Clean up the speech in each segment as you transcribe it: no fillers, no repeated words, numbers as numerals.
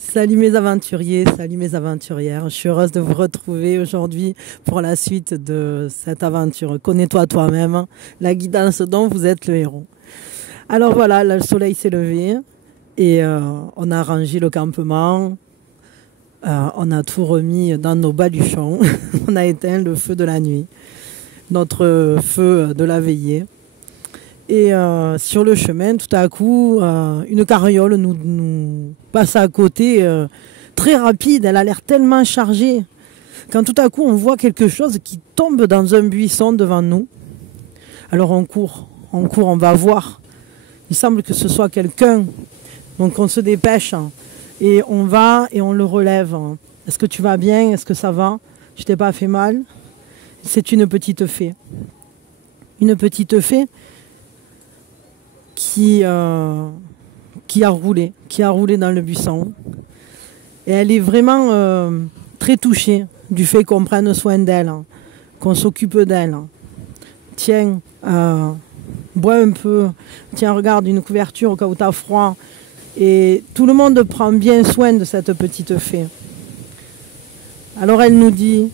Salut mes aventuriers, salut mes aventurières. Je suis heureuse de vous retrouver aujourd'hui pour la suite de cette aventure. Connais-toi toi-même, la guidance dont vous êtes le héros. Alors voilà, là, le soleil s'est levé et on a rangé le campement. On a tout remis dans nos baluchons. On a éteint le feu de la nuit, notre feu de la veillée. Et sur le chemin, tout à coup, une carriole nous passe à côté, très rapide. Elle a l'air tellement chargée. Quand tout à coup, on voit quelque chose qui tombe dans un buisson devant nous. Alors on court, on va voir. Il semble que ce soit quelqu'un. Donc on se dépêche et on va et on le relève. Est-ce que tu vas bien? Est-ce que ça va? Je t'ai pas fait mal? C'est une petite fée. Une petite fée qui a roulé dans le buisson. Et elle est vraiment très touchée du fait qu'on prenne soin d'elle, qu'on s'occupe d'elle. Tiens, bois un peu. Tiens, regarde, une couverture au cas où tu as froid. Et tout le monde prend bien soin de cette petite fée. Alors elle nous dit,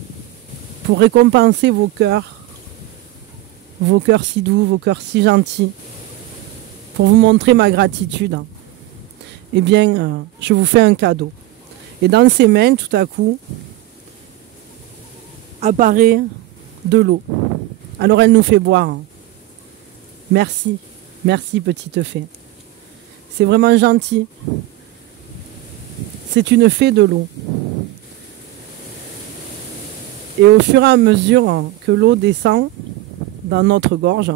pour récompenser vos cœurs si doux, vos cœurs si gentils, pour vous montrer ma gratitude, eh bien, je vous fais un cadeau. Et dans ses mains, tout à coup, apparaît de l'eau. Alors elle nous fait boire. Merci, merci petite fée. C'est vraiment gentil. C'est une fée de l'eau. Et au fur et à mesure que l'eau descend dans notre gorge,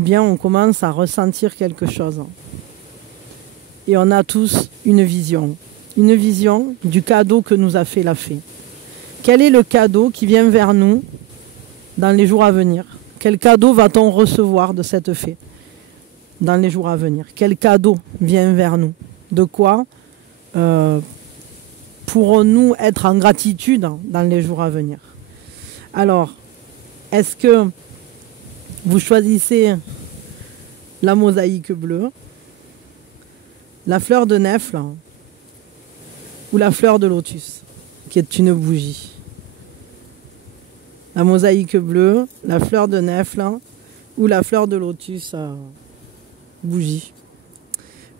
eh bien, on commence à ressentir quelque chose. Et on a tous une vision du cadeau que nous a fait la fée. Quel est le cadeau qui vient vers nous dans les jours à venir? Quel cadeau va-t-on recevoir de cette fée dans les jours à venir? Quel cadeau vient vers nous? De quoi pourrons-nous être en gratitude dans les jours à venir? Alors, est-ce que vous choisissez la mosaïque bleue, la fleur de nèfle ou la fleur de lotus, qui est une bougie? La mosaïque bleue, la fleur de nèfle ou la fleur de lotus, bougie.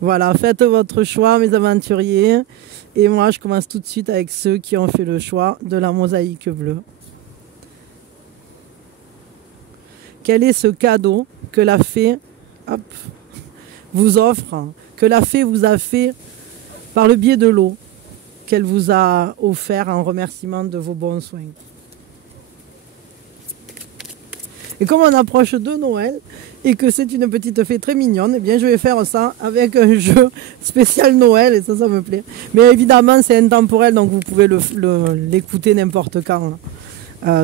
Voilà, faites votre choix, mes aventuriers. Et moi, je commence tout de suite avec ceux qui ont fait le choix de la mosaïque bleue. Quel est ce cadeau que la fée vous offre, que la fée vous a fait par le biais de l'eau, qu'elle vous a offert en remerciement de vos bons soins? Et comme on approche de Noël et que c'est une petite fée très mignonne, eh bien je vais faire ça avec un jeu spécial Noël et ça me plaît. Mais évidemment c'est intemporel, donc vous pouvez l'écouter n'importe quand.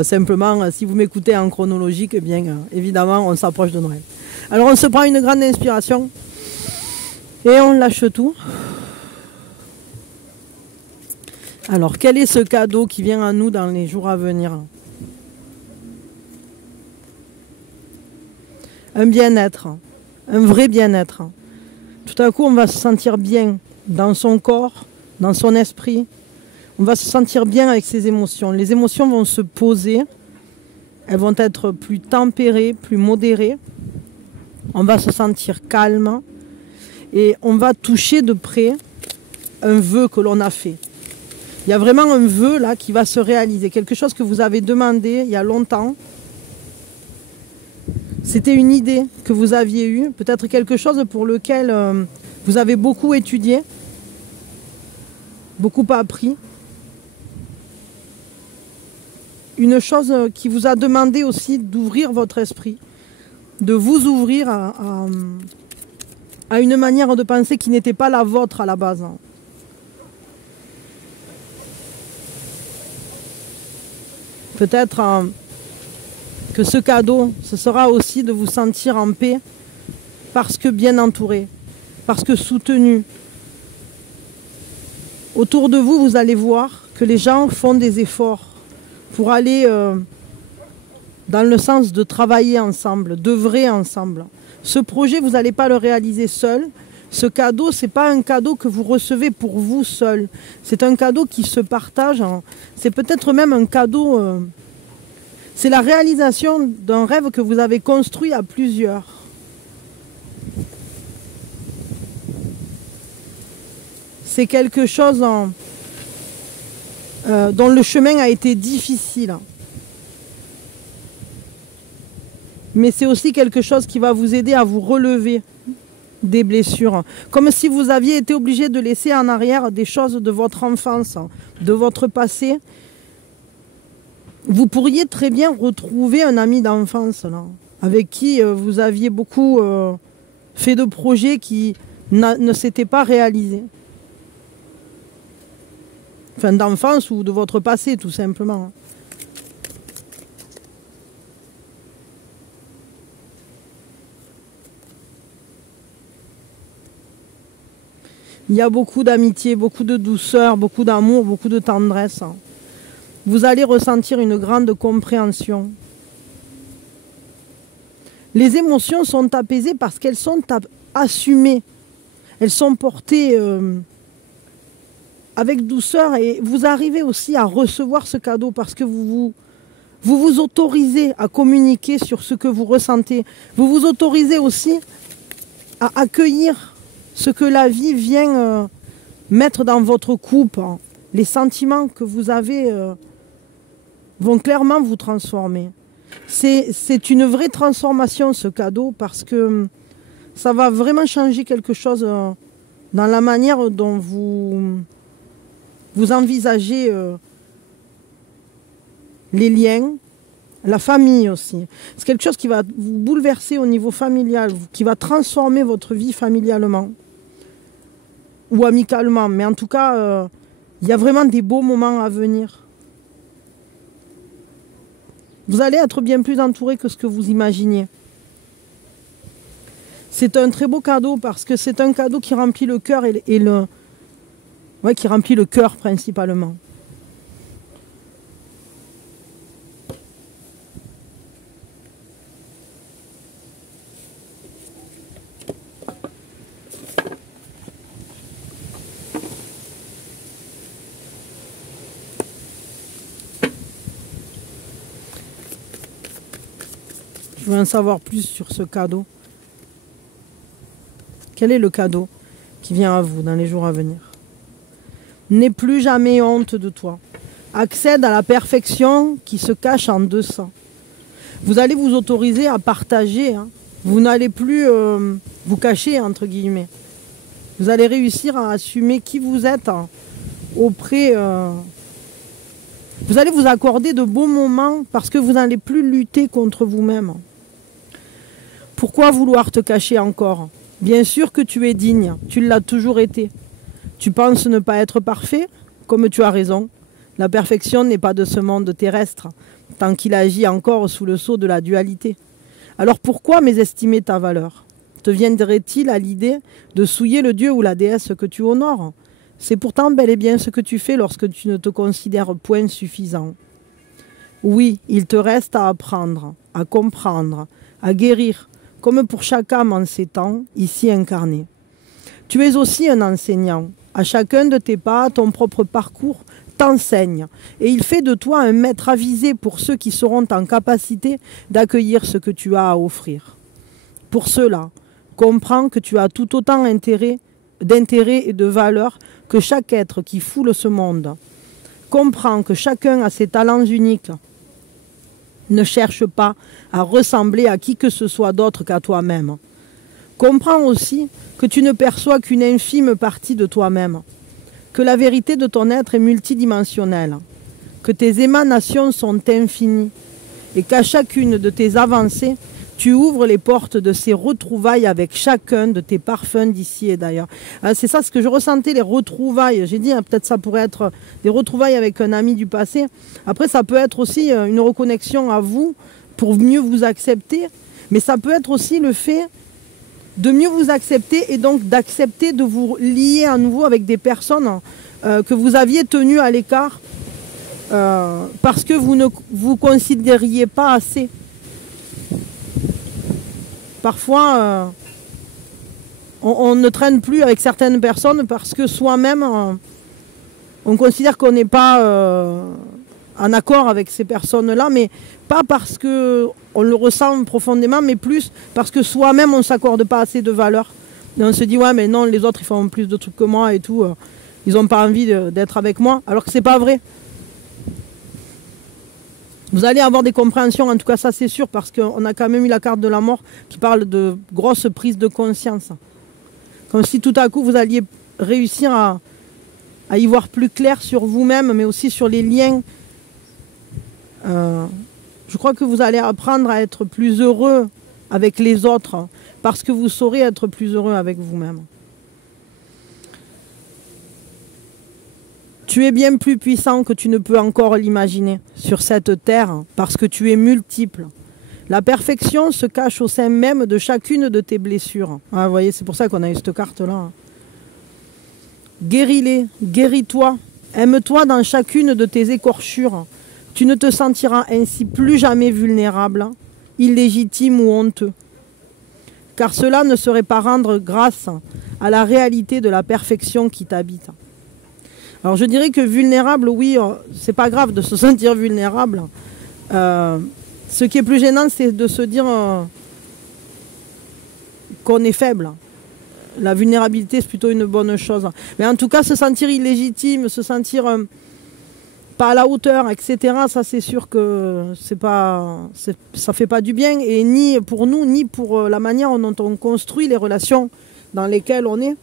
Simplement, si vous m'écoutez en chronologique, eh bien évidemment on s'approche de Noël. Alors on se prend une grande inspiration et on lâche tout. Alors quel est ce cadeau qui vient à nous dans les jours à venir? Un bien-être, un vrai bien-être. Tout à coup, on va se sentir bien dans son corps, dans son esprit. On va se sentir bien avec ses émotions. Les émotions vont se poser. Elles vont être plus tempérées, plus modérées. On va se sentir calme. Et on va toucher de près un vœu que l'on a fait. Il y a vraiment un vœu là qui va se réaliser. Quelque chose que vous avez demandé il y a longtemps. C'était une idée que vous aviez eue, peut-être quelque chose pour lequel vous avez beaucoup étudié, beaucoup appris. Une chose qui vous a demandé aussi d'ouvrir votre esprit, de vous ouvrir à une manière de penser qui n'était pas la vôtre à la base. Peut-être que ce cadeau, ce sera aussi de vous sentir en paix, parce que bien entouré, parce que soutenu. Autour de vous, vous allez voir que les gens font des efforts pour aller dans le sens de travailler ensemble, d'œuvrer ensemble. Ce projet, vous n'allez pas le réaliser seul. Ce cadeau, ce n'est pas un cadeau que vous recevez pour vous seul. C'est un cadeau qui se partage. C'est peut-être même un cadeau... c'est la réalisation d'un rêve que vous avez construit à plusieurs. C'est quelque chose dont le chemin a été difficile. Mais c'est aussi quelque chose qui va vous aider à vous relever des blessures. Comme si vous aviez été obligé de laisser en arrière des choses de votre enfance, de votre passé. Vous pourriez très bien retrouver un ami d'enfance avec qui vous aviez beaucoup fait de projets qui ne s'étaient pas réalisés. Enfin, d'enfance ou de votre passé, tout simplement. Il y a beaucoup d'amitié, beaucoup de douceur, beaucoup d'amour, beaucoup de tendresse. Vous allez ressentir une grande compréhension. Les émotions sont apaisées parce qu'elles sont assumées. Elles sont portées avec douceur et vous arrivez aussi à recevoir ce cadeau parce que vous vous autorisez à communiquer sur ce que vous ressentez. Vous vous autorisez aussi à accueillir ce que la vie vient mettre dans votre coupe. Les sentiments que vous avez vont clairement vous transformer. C'est une vraie transformation, ce cadeau, parce que ça va vraiment changer quelque chose dans la manière dont vous envisagez les liens, la famille aussi. C'est quelque chose qui va vous bouleverser au niveau familial, qui va transformer votre vie familialement ou amicalement. Mais en tout cas, il y a vraiment des beaux moments à venir. Vous allez être bien plus entouré que ce que vous imaginiez. C'est un très beau cadeau parce que c'est un cadeau qui remplit le cœur qui remplit le cœur principalement. Je veux en savoir plus sur ce cadeau. Quel est le cadeau qui vient à vous dans les jours à venir? N'aie plus jamais honte de toi. Accède à la perfection qui se cache en deçà. Vous allez vous autoriser à partager. Vous n'allez plus vous cacher, entre guillemets. Vous allez réussir à assumer qui vous êtes auprès... Vous allez vous accorder de beaux moments parce que vous n'allez plus lutter contre vous-même. Pourquoi vouloir te cacher encore? Bien sûr que tu es digne, tu l'as toujours été. Tu penses ne pas être parfait? Comme tu as raison. La perfection n'est pas de ce monde terrestre, tant qu'il agit encore sous le sceau de la dualité. Alors pourquoi mésestimer ta valeur? Te viendrait-il à l'idée de souiller le dieu ou la déesse que tu honores? C'est pourtant bel et bien ce que tu fais lorsque tu ne te considères point suffisant. Oui, il te reste à apprendre, à comprendre, à guérir, comme pour chaque âme en ces temps, ici incarnée. Tu es aussi un enseignant. À chacun de tes pas, ton propre parcours t'enseigne. Et il fait de toi un maître avisé pour ceux qui seront en capacité d'accueillir ce que tu as à offrir. Pour cela, comprends que tu as tout autant d'intérêt et de valeur que chaque être qui foule ce monde. Comprends que chacun a ses talents uniques. Ne cherche pas à ressembler à qui que ce soit d'autre qu'à toi-même. Comprends aussi que tu ne perçois qu'une infime partie de toi-même, que la vérité de ton être est multidimensionnelle, que tes émanations sont infinies et qu'à chacune de tes avancées, tu ouvres les portes de ces retrouvailles avec chacun de tes parfums d'ici et d'ailleurs. C'est ça ce que je ressentais, les retrouvailles. J'ai dit, peut-être ça pourrait être des retrouvailles avec un ami du passé. Après, ça peut être aussi une reconnexion à vous pour mieux vous accepter. Mais ça peut être aussi le fait de mieux vous accepter et donc d'accepter de vous lier à nouveau avec des personnes que vous aviez tenues à l'écart parce que vous ne vous considériez pas assez. Parfois, On ne traîne plus avec certaines personnes parce que soi-même, on considère qu'on n'est pas en accord avec ces personnes-là, mais pas parce qu'on le ressent profondément, mais plus parce que soi-même, on ne s'accorde pas assez de valeur. Et on se dit, ouais, mais non, les autres, ils font plus de trucs que moi et tout. Ils n'ont pas envie d'être avec moi, alors que c'est pas vrai. Vous allez avoir des compréhensions, en tout cas ça c'est sûr, parce qu'on a quand même eu la carte de la mort qui parle de grosse prise de conscience. Comme si tout à coup vous alliez réussir à y voir plus clair sur vous-même, mais aussi sur les liens. Je crois que vous allez apprendre à être plus heureux avec les autres, parce que vous saurez être plus heureux avec vous-même. Tu es bien plus puissant que tu ne peux encore l'imaginer sur cette terre, parce que tu es multiple. La perfection se cache au sein même de chacune de tes blessures. Ah, vous voyez, c'est pour ça qu'on a eu cette carte-là. Guéris-les, guéris-toi, aime-toi dans chacune de tes écorchures. Tu ne te sentiras ainsi plus jamais vulnérable, illégitime ou honteux. Car cela ne serait pas rendre grâce à la réalité de la perfection qui t'habite. Alors je dirais que vulnérable, oui, c'est pas grave de se sentir vulnérable. Ce qui est plus gênant, c'est de se dire qu'on est faible. La vulnérabilité, c'est plutôt une bonne chose. Mais en tout cas, se sentir illégitime, se sentir pas à la hauteur, etc., ça c'est sûr que ça fait pas du bien, et ni pour nous, ni pour la manière dont on construit les relations dans lesquelles on est.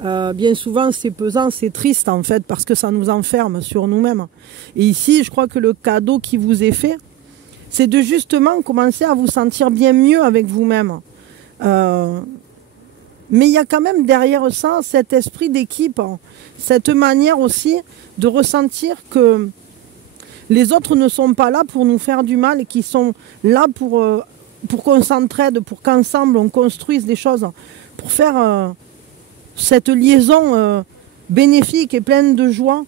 Bien souvent c'est pesant, c'est triste en fait, parce que ça nous enferme sur nous-mêmes. Et ici, je crois que le cadeau qui vous est fait, c'est de justement commencer à vous sentir bien mieux avec vous-même. Mais il y a quand même derrière ça cet esprit d'équipe, cette manière aussi de ressentir que les autres ne sont pas là pour nous faire du mal, et qui sont là pour qu'on s'entraide, pour qu'ensemble on construise des choses, pour faire cette liaison bénéfique et pleine de joie,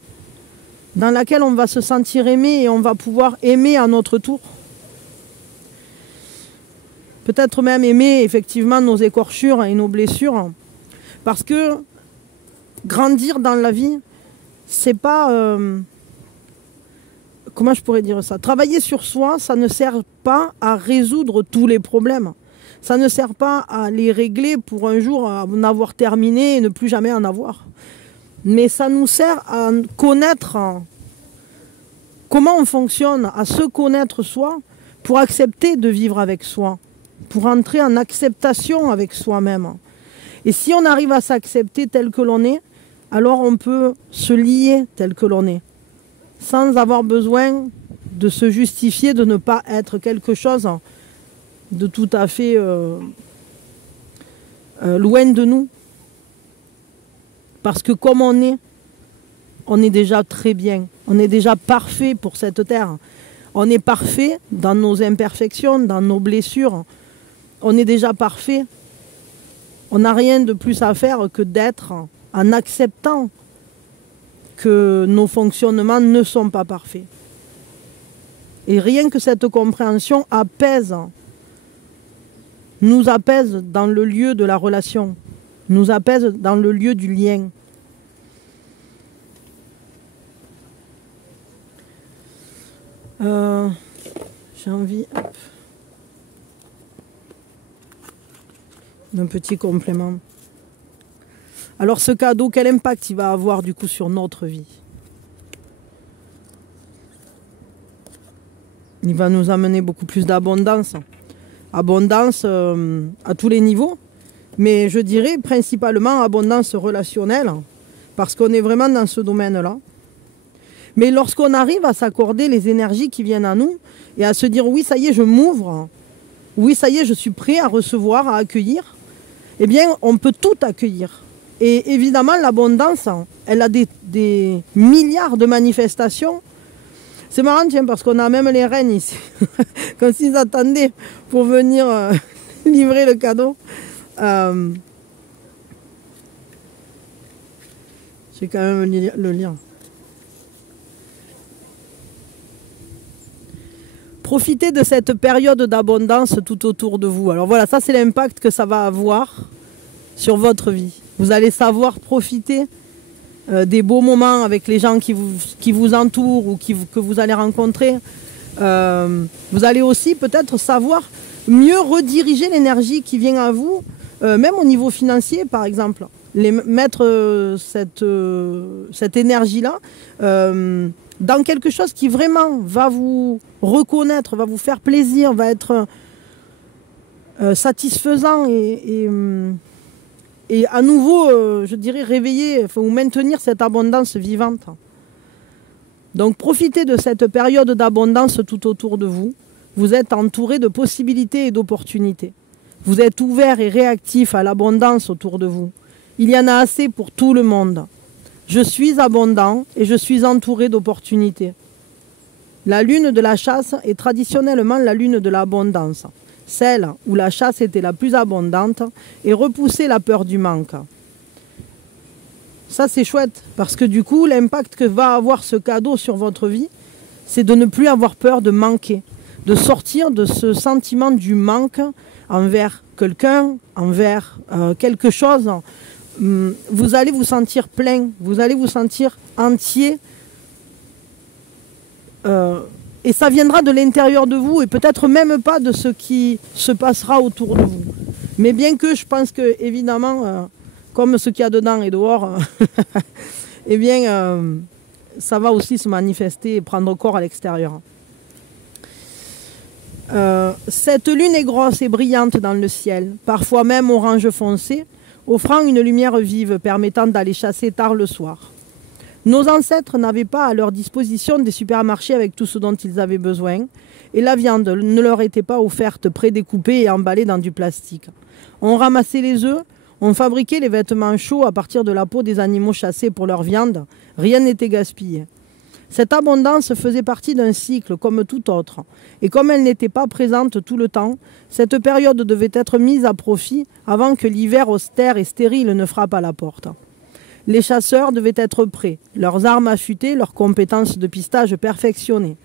dans laquelle on va se sentir aimé et on va pouvoir aimer à notre tour. Peut-être même aimer effectivement nos écorchures et nos blessures, parce que grandir dans la vie, c'est pas... comment je pourrais dire ça? Travailler sur soi, ça ne sert pas à résoudre tous les problèmes. Ça ne sert pas à les régler pour un jour en avoir terminé et ne plus jamais en avoir. Mais ça nous sert à connaître comment on fonctionne, à se connaître soi, pour accepter de vivre avec soi, pour entrer en acceptation avec soi-même. Et si on arrive à s'accepter tel que l'on est, alors on peut se lier tel que l'on est, sans avoir besoin de se justifier de ne pas être quelque chose de tout à fait loin de nous. Parce que comme on est déjà très bien, on est déjà parfait pour cette terre. On est parfait dans nos imperfections, dans nos blessures. On est déjà parfait. On n'a rien de plus à faire que d'être en acceptant que nos fonctionnements ne sont pas parfaits. Et rien que cette compréhension nous apaise dans le lieu de la relation, nous apaise dans le lieu du lien. J'ai envie d'un petit complément. Alors ce cadeau, quel impact il va avoir du coup sur notre vie? Il va nous amener beaucoup plus d'abondance. Abondance à tous les niveaux, mais je dirais principalement abondance relationnelle, parce qu'on est vraiment dans ce domaine-là. Mais lorsqu'on arrive à s'accorder les énergies qui viennent à nous, et à se dire oui, ça y est, je m'ouvre, oui, ça y est, je suis prêt à recevoir, à accueillir, eh bien, on peut tout accueillir. Et évidemment, l'abondance, elle a des milliards de manifestations. C'est marrant, tiens, parce qu'on a même les reines ici, comme s'ils attendaient pour venir livrer le cadeau. J'ai quand même le lire. Profitez de cette période d'abondance tout autour de vous. Alors voilà, ça c'est l'impact que ça va avoir sur votre vie. Vous allez savoir profiter des beaux moments avec les gens qui vous entourent ou que vous allez rencontrer. Vous allez aussi peut-être savoir mieux rediriger l'énergie qui vient à vous, même au niveau financier par exemple. Mettre cette énergie-là dans quelque chose qui vraiment va vous reconnaître, va vous faire plaisir, va être satisfaisant et à nouveau, je dirais, réveiller ou maintenir cette abondance vivante. Donc profitez de cette période d'abondance tout autour de vous. Vous êtes entouré de possibilités et d'opportunités. Vous êtes ouvert et réactif à l'abondance autour de vous. Il y en a assez pour tout le monde. Je suis abondant et je suis entouré d'opportunités. La lune de la chasse est traditionnellement la lune de l'abondance, celle où la chasse était la plus abondante et repoussait la peur du manque. Ça c'est chouette, parce que du coup l'impact que va avoir ce cadeau sur votre vie, c'est de ne plus avoir peur de manquer, de sortir de ce sentiment du manque envers quelqu'un, envers quelque chose. Vous allez vous sentir plein, vous allez vous sentir entier et ça viendra de l'intérieur de vous et peut-être même pas de ce qui se passera autour de vous. Mais bien que je pense que évidemment, comme ce qu'il y a dedans et dehors, eh bien ça va aussi se manifester et prendre corps à l'extérieur. Cette lune est grosse et brillante dans le ciel, parfois même orange foncé, offrant une lumière vive permettant d'aller chasser tard le soir. Nos ancêtres n'avaient pas à leur disposition des supermarchés avec tout ce dont ils avaient besoin, et la viande ne leur était pas offerte prédécoupée et emballée dans du plastique. On ramassait les œufs, on fabriquait les vêtements chauds à partir de la peau des animaux chassés pour leur viande, rien n'était gaspillé. Cette abondance faisait partie d'un cycle comme tout autre, et comme elle n'était pas présente tout le temps, cette période devait être mise à profit avant que l'hiver austère et stérile ne frappe à la porte. Les chasseurs devaient être prêts, leurs armes affûtées, leurs compétences de pistage perfectionnées.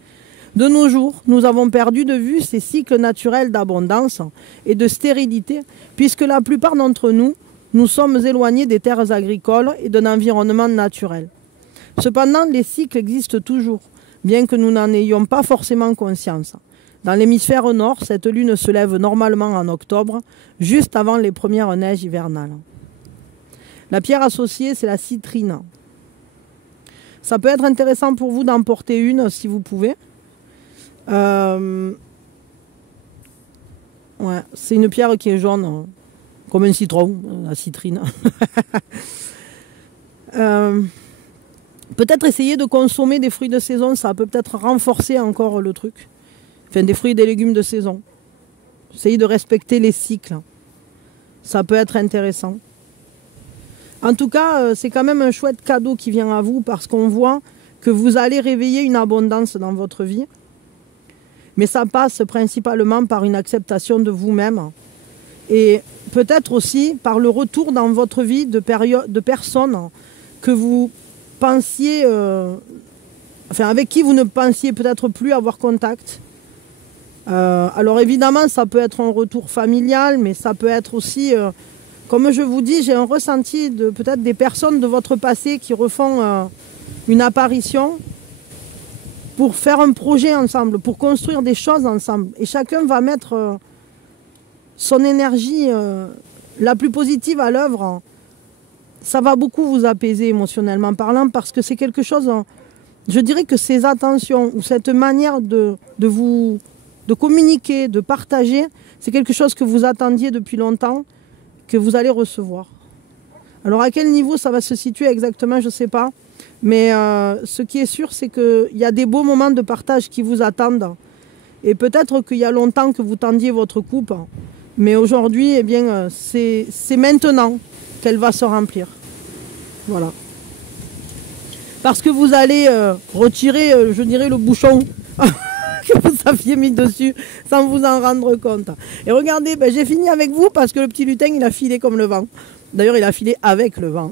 De nos jours, nous avons perdu de vue ces cycles naturels d'abondance et de stérilité, puisque la plupart d'entre nous, nous sommes éloignés des terres agricoles et d'un environnement naturel. Cependant, les cycles existent toujours, bien que nous n'en ayons pas forcément conscience. Dans l'hémisphère nord, cette lune se lève normalement en octobre, juste avant les premières neiges hivernales. La pierre associée, c'est la citrine. Ça peut être intéressant pour vous d'en porter une si vous pouvez. Ouais, c'est une pierre qui est jaune, comme un citron, la citrine. Peut-être essayer de consommer des fruits de saison, ça peut peut-être renforcer encore le truc. Enfin, des fruits et des légumes de saison. Essayez de respecter les cycles. Ça peut être intéressant. En tout cas, c'est quand même un chouette cadeau qui vient à vous parce qu'on voit que vous allez réveiller une abondance dans votre vie. Mais ça passe principalement par une acceptation de vous-même. Et peut-être aussi par le retour dans votre vie de personnes que vous pensiez, avec qui vous ne pensiez peut-être plus avoir contact. Alors évidemment, ça peut être un retour familial, mais ça peut être aussi, comme je vous dis, j'ai un ressenti de peut-être des personnes de votre passé qui refont une apparition pour faire un projet ensemble, pour construire des choses ensemble. Et chacun va mettre son énergie la plus positive à l'œuvre. Ça va beaucoup vous apaiser émotionnellement parlant parce que c'est quelque chose, je dirais que ces attentions ou cette manière de communiquer, de partager, c'est quelque chose que vous attendiez depuis longtemps, que vous allez recevoir. Alors à quel niveau ça va se situer exactement, je ne sais pas. Mais ce qui est sûr, c'est qu'il y a des beaux moments de partage qui vous attendent. Et peut-être qu'il y a longtemps que vous tendiez votre coupe. Mais aujourd'hui, eh bien, c'est maintenant qu'elle va se remplir. Voilà. Parce que vous allez retirer, je dirais, le bouchon que vous aviez mis dessus sans vous en rendre compte. Et regardez, ben, j'ai fini avec vous parce que le petit lutin, il a filé comme le vent. D'ailleurs, il a filé avec le vent.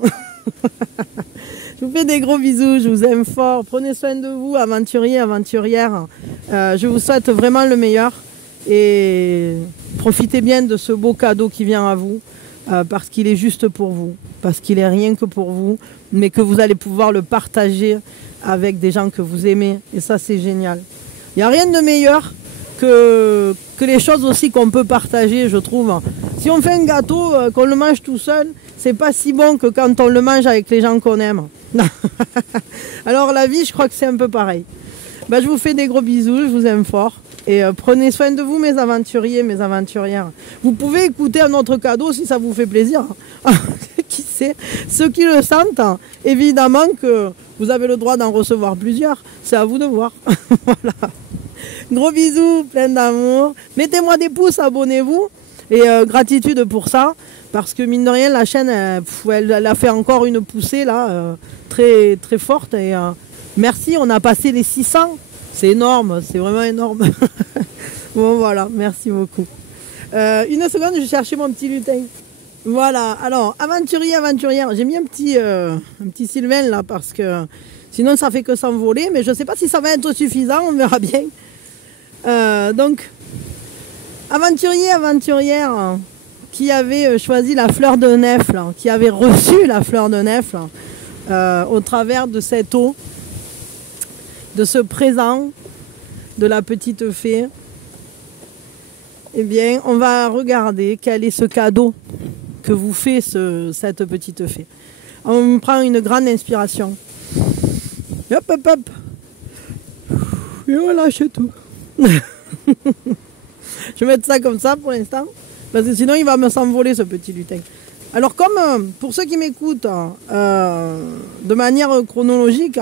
Je vous fais des gros bisous, je vous aime fort. Prenez soin de vous, aventuriers, aventurières. Je vous souhaite vraiment le meilleur. Et profitez bien de ce beau cadeau qui vient à vous. parce qu'il est juste pour vous, parce qu'il est rien que pour vous, mais que vous allez pouvoir le partager avec des gens que vous aimez. Et ça, c'est génial. Il n'y a rien de meilleur que les choses aussi qu'on peut partager, je trouve. Si on fait un gâteau, qu'on le mange tout seul, c'est pas si bon que quand on le mange avec les gens qu'on aime. Alors la vie, je crois que c'est un peu pareil. Ben, je vous fais des gros bisous, je vous aime fort. Et prenez soin de vous, mes aventuriers, mes aventurières. Vous pouvez écouter un autre cadeau si ça vous fait plaisir. Qui sait? Ceux qui le sentent, évidemment que vous avez le droit d'en recevoir plusieurs. C'est à vous de voir. Voilà. Gros bisous, plein d'amour. Mettez-moi des pouces, abonnez-vous. Et gratitude pour ça. Parce que mine de rien, la chaîne, elle a fait encore une poussée là, très, très forte. Et merci, on a passé les 600. C'est énorme, c'est vraiment énorme. Bon voilà, merci beaucoup. Une seconde, je cherchais mon petit lutin. Voilà, alors, aventurier, aventurière. J'ai mis un petit Sylvain là parce que sinon ça fait que s'envoler. Mais je ne sais pas si ça va être suffisant, on verra bien. Donc, aventurier, aventurière qui avait choisi la fleur de nef, là, qui avait reçu la fleur de nef là, au travers de cette eau, de ce présent de la petite fée, eh bien, on va regarder quel est ce cadeau que vous fait cette petite fée. On prend une grande inspiration. Hop, hop, hop. Et on lâche tout. Je vais mettre ça comme ça pour l'instant, parce que sinon il va me s'envoler ce petit lutin. Alors comme pour ceux qui m'écoutent de manière chronologique,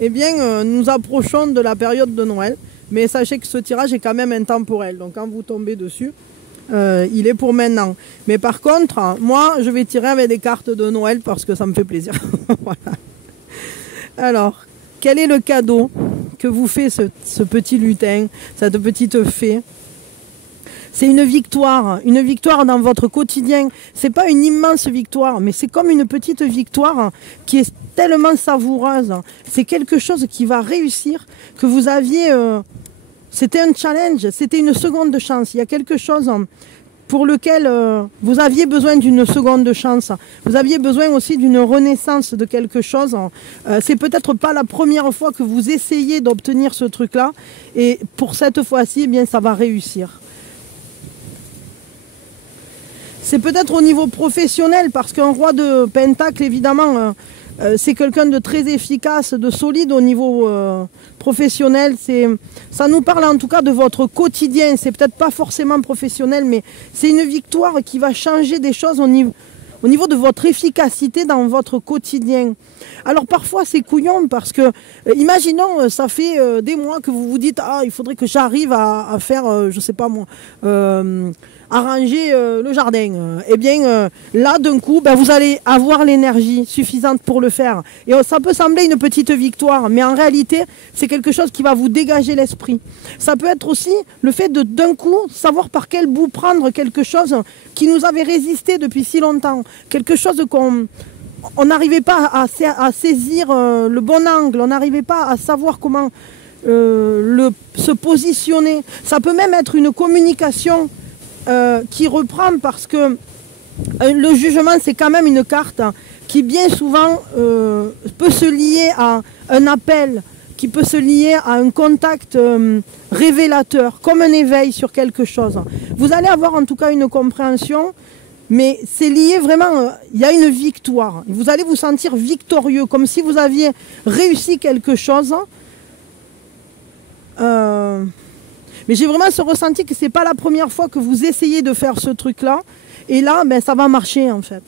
eh bien nous approchons de la période de Noël, mais sachez que ce tirage est quand même intemporel, donc quand vous tombez dessus, il est pour maintenant. Mais par contre, moi je vais tirer avec des cartes de Noël parce que ça me fait plaisir. Voilà. Alors, quel est le cadeau que vous fait ce petit lutin, cette petite fée? C'est une victoire dans votre quotidien. C'est pas une immense victoire, mais c'est comme une petite victoire qui est tellement savoureuse. C'est quelque chose qui va réussir, que vous aviez... c'était un challenge, c'était une seconde chance. Il y a quelque chose pour lequel vous aviez besoin d'une seconde chance. Vous aviez besoin aussi d'une renaissance de quelque chose. C'est peut-être pas la première fois que vous essayez d'obtenir ce truc-là. Et pour cette fois-ci, eh bien, ça va réussir. C'est peut-être au niveau professionnel, parce qu'un roi de pentacle, évidemment, c'est quelqu'un de très efficace, de solide au niveau professionnel. Ça nous parle en tout cas de votre quotidien. C'est peut-être pas forcément professionnel, mais c'est une victoire qui va changer des choses au niveau de votre efficacité dans votre quotidien. Alors parfois c'est couillon parce que, imaginons, ça fait des mois que vous vous dites « Ah, il faudrait que j'arrive à faire, je sais pas moi, arranger le jardin. » Eh bien là d'un coup, ben, vous allez avoir l'énergie suffisante pour le faire. Et ça peut sembler une petite victoire, mais en réalité c'est quelque chose qui va vous dégager l'esprit. Ça peut être aussi le fait de d'un coup savoir par quel bout prendre quelque chose qui nous avait résisté depuis si longtemps. Quelque chose qu'on n'arrivait pas à saisir le bon angle, on n'arrivait pas à savoir comment se positionner. Ça peut même être une communication qui reprend, parce que le jugement, c'est quand même une carte qui bien souvent peut se lier à un appel, qui peut se lier à un contact révélateur, comme un éveil sur quelque chose. Vous allez avoir en tout cas une compréhension, mais c'est lié vraiment, il y a une victoire. Vous allez vous sentir victorieux, comme si vous aviez réussi quelque chose. Mais j'ai vraiment ce ressenti que ce n'est pas la première fois que vous essayez de faire ce truc-là. Et là, ben, ça va marcher en fait.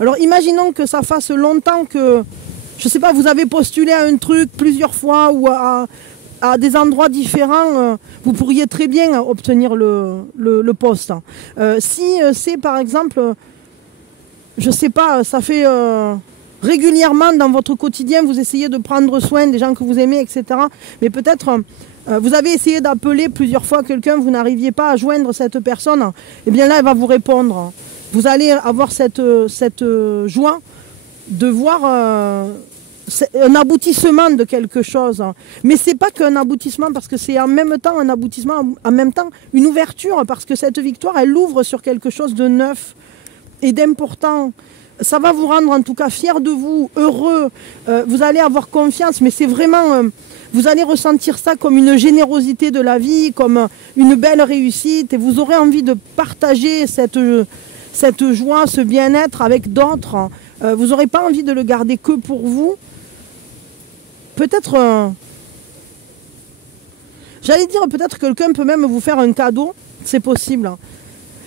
Alors imaginons que ça fasse longtemps que, je ne sais pas, vous avez postulé à un truc plusieurs fois ou à des endroits différents, vous pourriez très bien obtenir le poste. Si c'est par exemple, je ne sais pas, ça fait régulièrement dans votre quotidien, vous essayez de prendre soin des gens que vous aimez, etc. Mais peut-être vous avez essayé d'appeler plusieurs fois quelqu'un, vous n'arriviez pas à joindre cette personne, et bien là elle va vous répondre. Vous allez avoir cette joie de voir un aboutissement de quelque chose. Mais c'est pas qu'un aboutissement, parce que c'est en même temps un aboutissement, en même temps une ouverture, parce que cette victoire, elle ouvre sur quelque chose de neuf, et d'important. Ça va vous rendre en tout cas fier de vous, heureux. Vous allez avoir confiance, mais c'est vraiment... vous allez ressentir ça comme une générosité de la vie, comme une belle réussite. Et vous aurez envie de partager cette joie, ce bien-être avec d'autres. Vous n'aurez pas envie de le garder que pour vous. Peut-être... j'allais dire, peut-être que quelqu'un peut même vous faire un cadeau. C'est possible.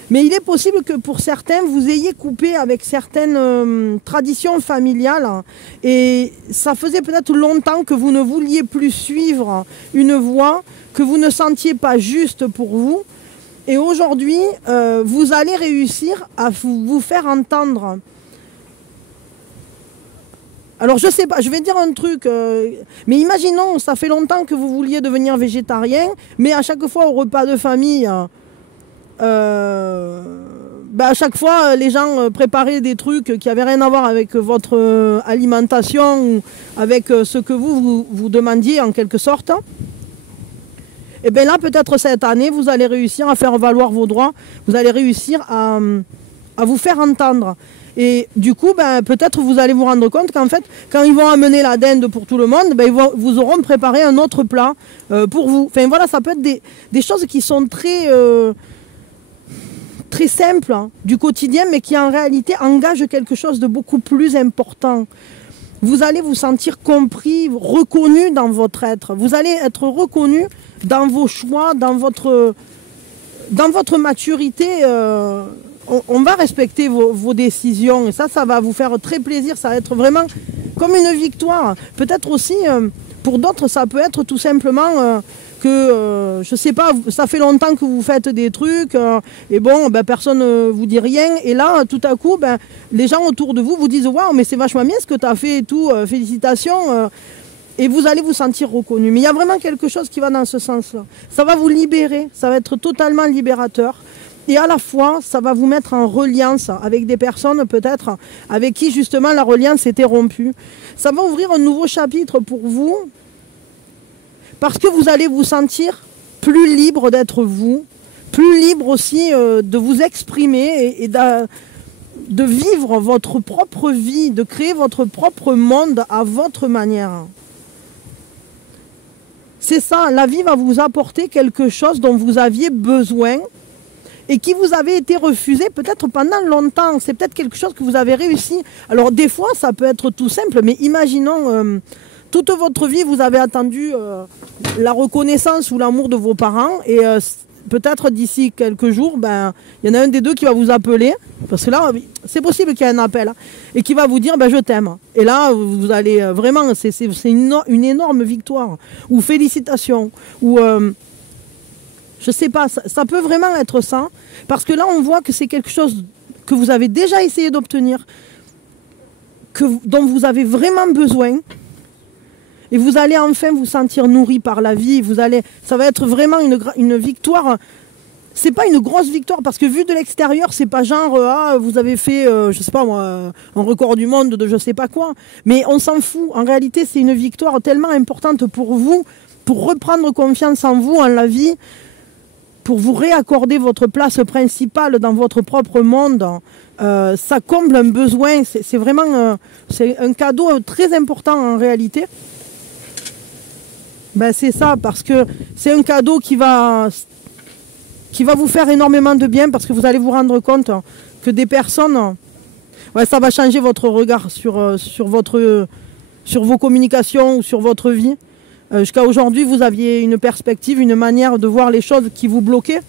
Mais il est possible que pour certains, vous ayez coupé avec certaines traditions familiales et ça faisait peut-être longtemps que vous ne vouliez plus suivre une voie, que vous ne sentiez pas juste pour vous. Et aujourd'hui, vous allez réussir à vous faire entendre. Alors je sais pas, je vais dire un truc, mais imaginons, ça fait longtemps que vous vouliez devenir végétarien, mais à chaque fois au repas de famille... à chaque fois, les gens préparaient des trucs qui n'avaient rien à voir avec votre alimentation ou avec ce que vous demandiez en quelque sorte. Et bien là, peut-être cette année, vous allez réussir à faire valoir vos droits, vous allez réussir à vous faire entendre. Et du coup, peut-être vous allez vous rendre compte qu'en fait, quand ils vont amener la dinde pour tout le monde, vous auront préparé un autre plat pour vous. Enfin voilà, ça peut être des choses qui sont très simples du quotidien, mais qui en réalité engagent quelque chose de beaucoup plus important. Vous allez vous sentir compris, reconnu dans votre être. Vous allez être reconnu dans vos choix, dans votre maturité. On va respecter vos décisions et ça va vous faire très plaisir. Ça va être vraiment comme une victoire. Peut-être aussi, pour d'autres, ça peut être tout simplement... que, je sais pas, ça fait longtemps que vous faites des trucs, et bon, personne ne vous dit rien, et là, tout à coup, les gens autour de vous vous disent « Waouh, mais c'est vachement bien ce que tu as fait et tout, félicitations », et vous allez vous sentir reconnu. Mais il y a vraiment quelque chose qui va dans ce sens-là. Ça va vous libérer, ça va être totalement libérateur, et à la fois, ça va vous mettre en reliance avec des personnes, peut-être, avec qui, justement, la reliance était rompue. Ça va ouvrir un nouveau chapitre pour vous, parce que vous allez vous sentir plus libre d'être vous, plus libre aussi de vous exprimer et de vivre votre propre vie, de créer votre propre monde à votre manière. C'est ça, la vie va vous apporter quelque chose dont vous aviez besoin et qui vous avait été refusé peut-être pendant longtemps. C'est peut-être quelque chose que vous avez réussi. Alors des fois, ça peut être tout simple, mais imaginons... toute votre vie, vous avez attendu la reconnaissance ou l'amour de vos parents et peut-être d'ici quelques jours, il y en a un des deux qui va vous appeler, parce que là, c'est possible qu'il y ait un appel, et qui va vous dire je t'aime. Et là, vous allez vraiment, c'est une énorme victoire, ou félicitations, ou je sais pas, ça peut vraiment être ça, parce que là, on voit que c'est quelque chose que vous avez déjà essayé d'obtenir, dont vous avez vraiment besoin. Et vous allez enfin vous sentir nourri par la vie. Ça va être vraiment une victoire. C'est pas une grosse victoire parce que vu de l'extérieur, c'est pas genre vous avez fait, je sais pas moi, un record du monde de je sais pas quoi. Mais on s'en fout. En réalité, c'est une victoire tellement importante pour vous, pour reprendre confiance en vous, en la vie, pour vous réaccorder votre place principale dans votre propre monde. Ça comble un besoin. C'est vraiment c'est un cadeau très important en réalité. C'est ça, parce que c'est un cadeau qui va vous faire énormément de bien, parce que vous allez vous rendre compte que des personnes, ça va changer votre regard sur vos communications ou sur votre vie. Jusqu'à aujourd'hui, vous aviez une perspective, une manière de voir les choses qui vous bloquaient.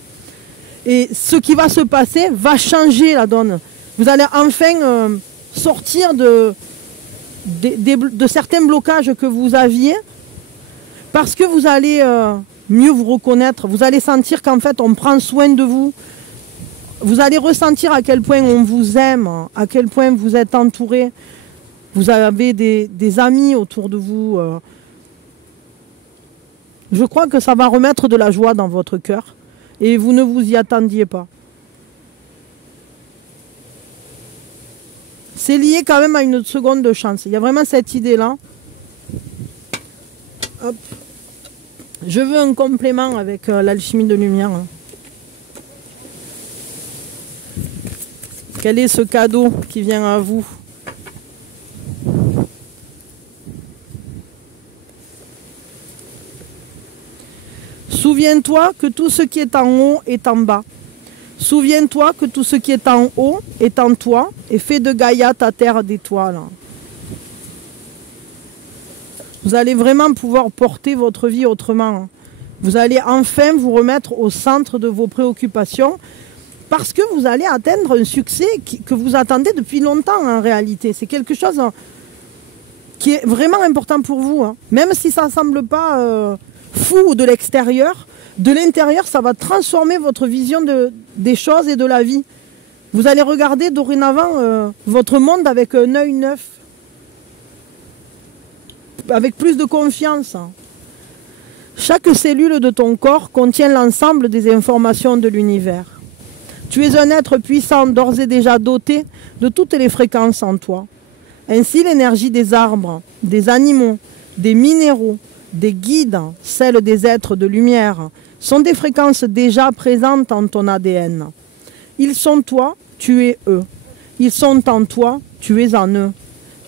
Et ce qui va se passer va changer la donne. Vous allez enfin sortir de certains blocages que vous aviez, parce que vous allez mieux vous reconnaître, vous allez sentir qu'en fait on prend soin de vous, vous allez ressentir à quel point on vous aime, à quel point vous êtes entouré, vous avez des amis autour de vous. Je crois que ça va remettre de la joie dans votre cœur et vous ne vous y attendiez pas. C'est lié quand même à une seconde chance, il y a vraiment cette idée-là. Hop. Je veux un complément avec l'alchimie de lumière. Quel est ce cadeau qui vient à vous? Souviens-toi que tout ce qui est en haut est en bas. Souviens-toi que tout ce qui est en haut est en toi et fais de Gaïa ta terre d'étoiles. Vous allez vraiment pouvoir porter votre vie autrement. Vous allez enfin vous remettre au centre de vos préoccupations parce que vous allez atteindre un succès que vous attendez depuis longtemps en réalité. C'est quelque chose qui est vraiment important pour vous. Même si ça ne semble pas fou de l'extérieur, de l'intérieur, ça va transformer votre vision des choses et de la vie. Vous allez regarder dorénavant votre monde avec un œil neuf, avec plus de confiance. Chaque cellule de ton corps contient l'ensemble des informations de l'univers. Tu es un être puissant, d'ores et déjà doté de toutes les fréquences en toi. Ainsi, l'énergie des arbres, des animaux, des minéraux, des guides, celles des êtres de lumière, sont des fréquences déjà présentes en ton ADN. Ils sont toi, tu es eux. Ils sont en toi, tu es en eux.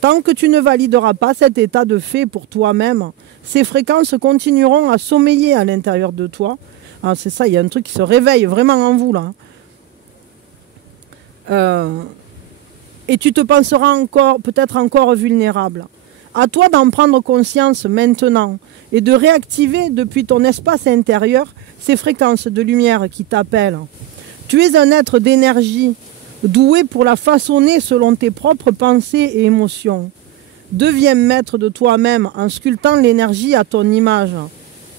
Tant que tu ne valideras pas cet état de fait pour toi-même, ces fréquences continueront à sommeiller à l'intérieur de toi. Ah, c'est ça, il y a un truc qui se réveille vraiment en vous là. Et tu te penseras peut-être encore vulnérable. À toi d'en prendre conscience maintenant et de réactiver depuis ton espace intérieur ces fréquences de lumière qui t'appellent. Tu es un être d'énergie, doué pour la façonner selon tes propres pensées et émotions. Deviens maître de toi-même en sculptant l'énergie à ton image.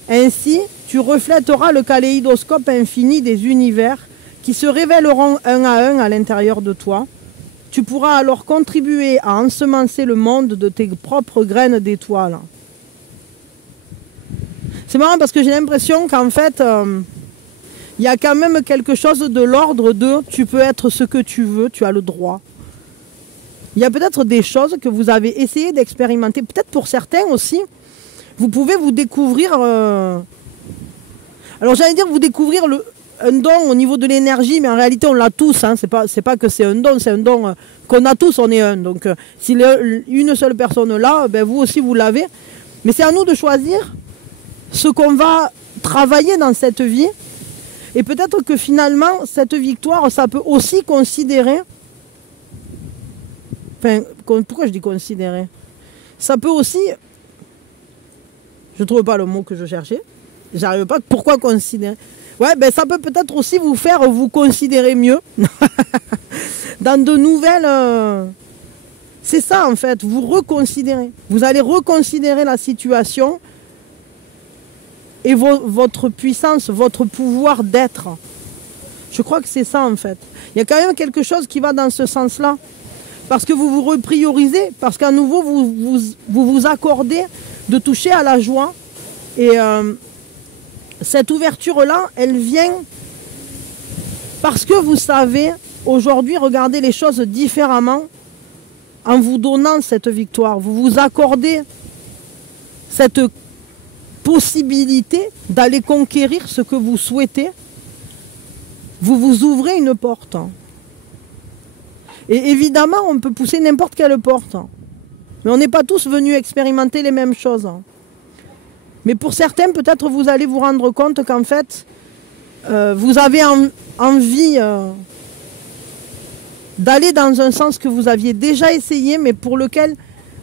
Ainsi, tu reflèteras le kaléidoscope infini des univers qui se révéleront un à l'intérieur de toi. Tu pourras alors contribuer à ensemencer le monde de tes propres graines d'étoiles. C'est marrant parce que j'ai l'impression qu'en fait, il y a quand même quelque chose de l'ordre de tu peux être ce que tu veux, tu as le droit. Il y a peut-être des choses que vous avez essayé d'expérimenter, peut-être pour certains aussi. Vous pouvez vous découvrir... Alors j'allais dire vous découvrir un don au niveau de l'énergie, mais en réalité on l'a tous. Hein. C'est pas que c'est un don qu'on a tous, on est un. Donc si une seule personne l'a, ben, vous aussi vous l'avez. Mais c'est à nous de choisir ce qu'on va travailler dans cette vie. Et peut-être que finalement, cette victoire, ça peut aussi considérer... Enfin, pourquoi je dis considérer? Ça peut aussi... Je ne trouve pas le mot que je cherchais. J'arrive pas. Pourquoi considérer? Ouais, ben ça peut peut-être aussi vous faire vous considérer mieux. Dans de nouvelles... C'est ça en fait, vous reconsidérez. Vous allez reconsidérer la situation et votre puissance, votre pouvoir d'être. Je crois que c'est ça en fait. Il y a quand même quelque chose qui va dans ce sens-là. Parce que vous vous repriorisez, parce qu'à nouveau vous accordez de toucher à la joie. Et cette ouverture-là, elle vient parce que vous savez aujourd'hui regarder les choses différemment en vous donnant cette victoire. Vous vous accordez cette possibilité d'aller conquérir ce que vous souhaitez. Vous vous ouvrez une porte. Et évidemment, on peut pousser n'importe quelle porte. Mais on n'est pas tous venus expérimenter les mêmes choses. Mais pour certains, peut-être vous allez vous rendre compte qu'en fait, vous avez envie d'aller dans un sens que vous aviez déjà essayé, mais pour lequel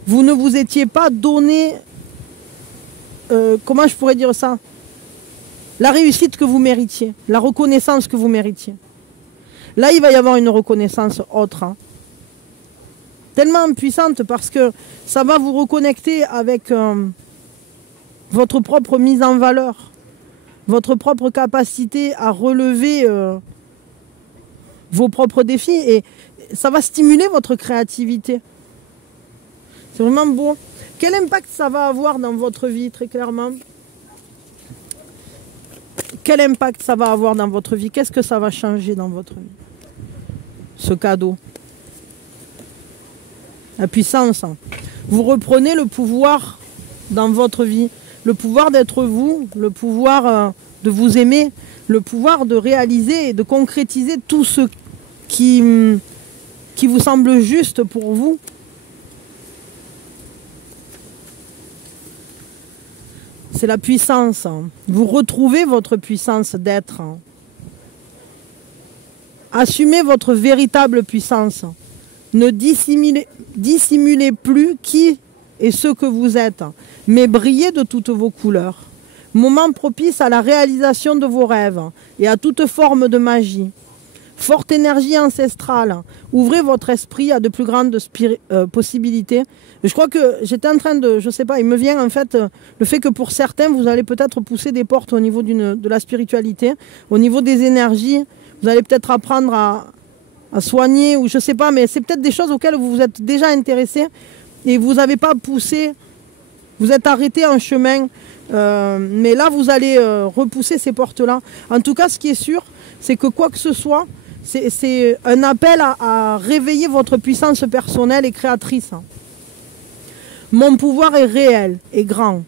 vous ne vous étiez pas donné, comment je pourrais dire ça, la réussite que vous méritiez, la reconnaissance que vous méritiez. Là, il va y avoir une reconnaissance autre. Hein. Tellement puissante parce que ça va vous reconnecter avec votre propre mise en valeur, votre propre capacité à relever vos propres défis et ça va stimuler votre créativité. C'est vraiment beau. Quel impact ça va avoir dans votre vie, très clairement? Quel impact ça va avoir dans votre vie? Qu'est-ce que ça va changer dans votre vie? Ce cadeau. La puissance. Vous reprenez le pouvoir dans votre vie. Le pouvoir d'être vous, le pouvoir de vous aimer, le pouvoir de réaliser et de concrétiser tout ce qui qui vous semble juste pour vous. C'est la puissance. Vous retrouvez votre puissance d'être. Assumez votre véritable puissance. Ne dissimulez plus qui et ce que vous êtes, mais brillez de toutes vos couleurs. Moment propice à la réalisation de vos rêves et à toute forme de magie. Forte énergie ancestrale, ouvrez votre esprit à de plus grandes possibilités. Je crois que j'étais en train de, je sais pas, il me vient en fait le fait que pour certains, vous allez peut-être pousser des portes au niveau de la spiritualité, au niveau des énergies. Vous allez peut-être apprendre à soigner, ou je sais pas, mais c'est peut-être des choses auxquelles vous vous êtes déjà intéressé et vous n'avez pas poussé, vous êtes arrêté en chemin. Mais là, vous allez repousser ces portes-là. En tout cas, ce qui est sûr, c'est que quoi que ce soit, c'est un appel à réveiller votre puissance personnelle et créatrice. Mon pouvoir est réel et grand.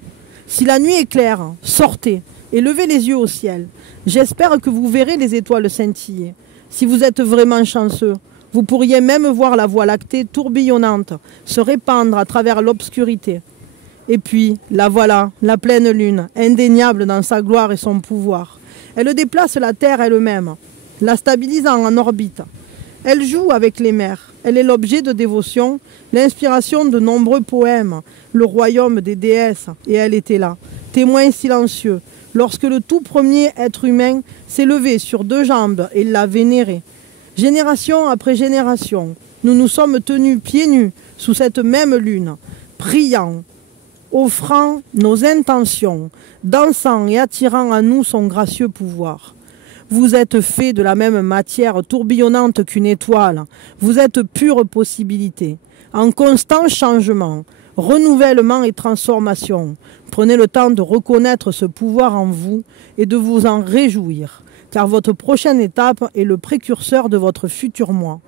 Si la nuit est claire, sortez et levez les yeux au ciel. J'espère que vous verrez les étoiles scintiller. Si vous êtes vraiment chanceux, vous pourriez même voir la Voie lactée tourbillonnante se répandre à travers l'obscurité. Et puis, la voilà, la pleine lune, indéniable dans sa gloire et son pouvoir. Elle déplace la Terre elle-même, la stabilisant en orbite. Elle joue avec les mers. Elle est l'objet de dévotion, l'inspiration de nombreux poèmes, le royaume des déesses. Et elle était là, témoin silencieux, lorsque le tout premier être humain s'est levé sur deux jambes et l'a vénéré. Génération après génération, nous nous sommes tenus pieds nus sous cette même lune, priant, offrant nos intentions, dansant et attirant à nous son gracieux pouvoir. Vous êtes fait de la même matière tourbillonnante qu'une étoile. Vous êtes pure possibilité, en constant changement, renouvellement et transformation. Prenez le temps de reconnaître ce pouvoir en vous et de vous en réjouir, car votre prochaine étape est le précurseur de votre futur moi.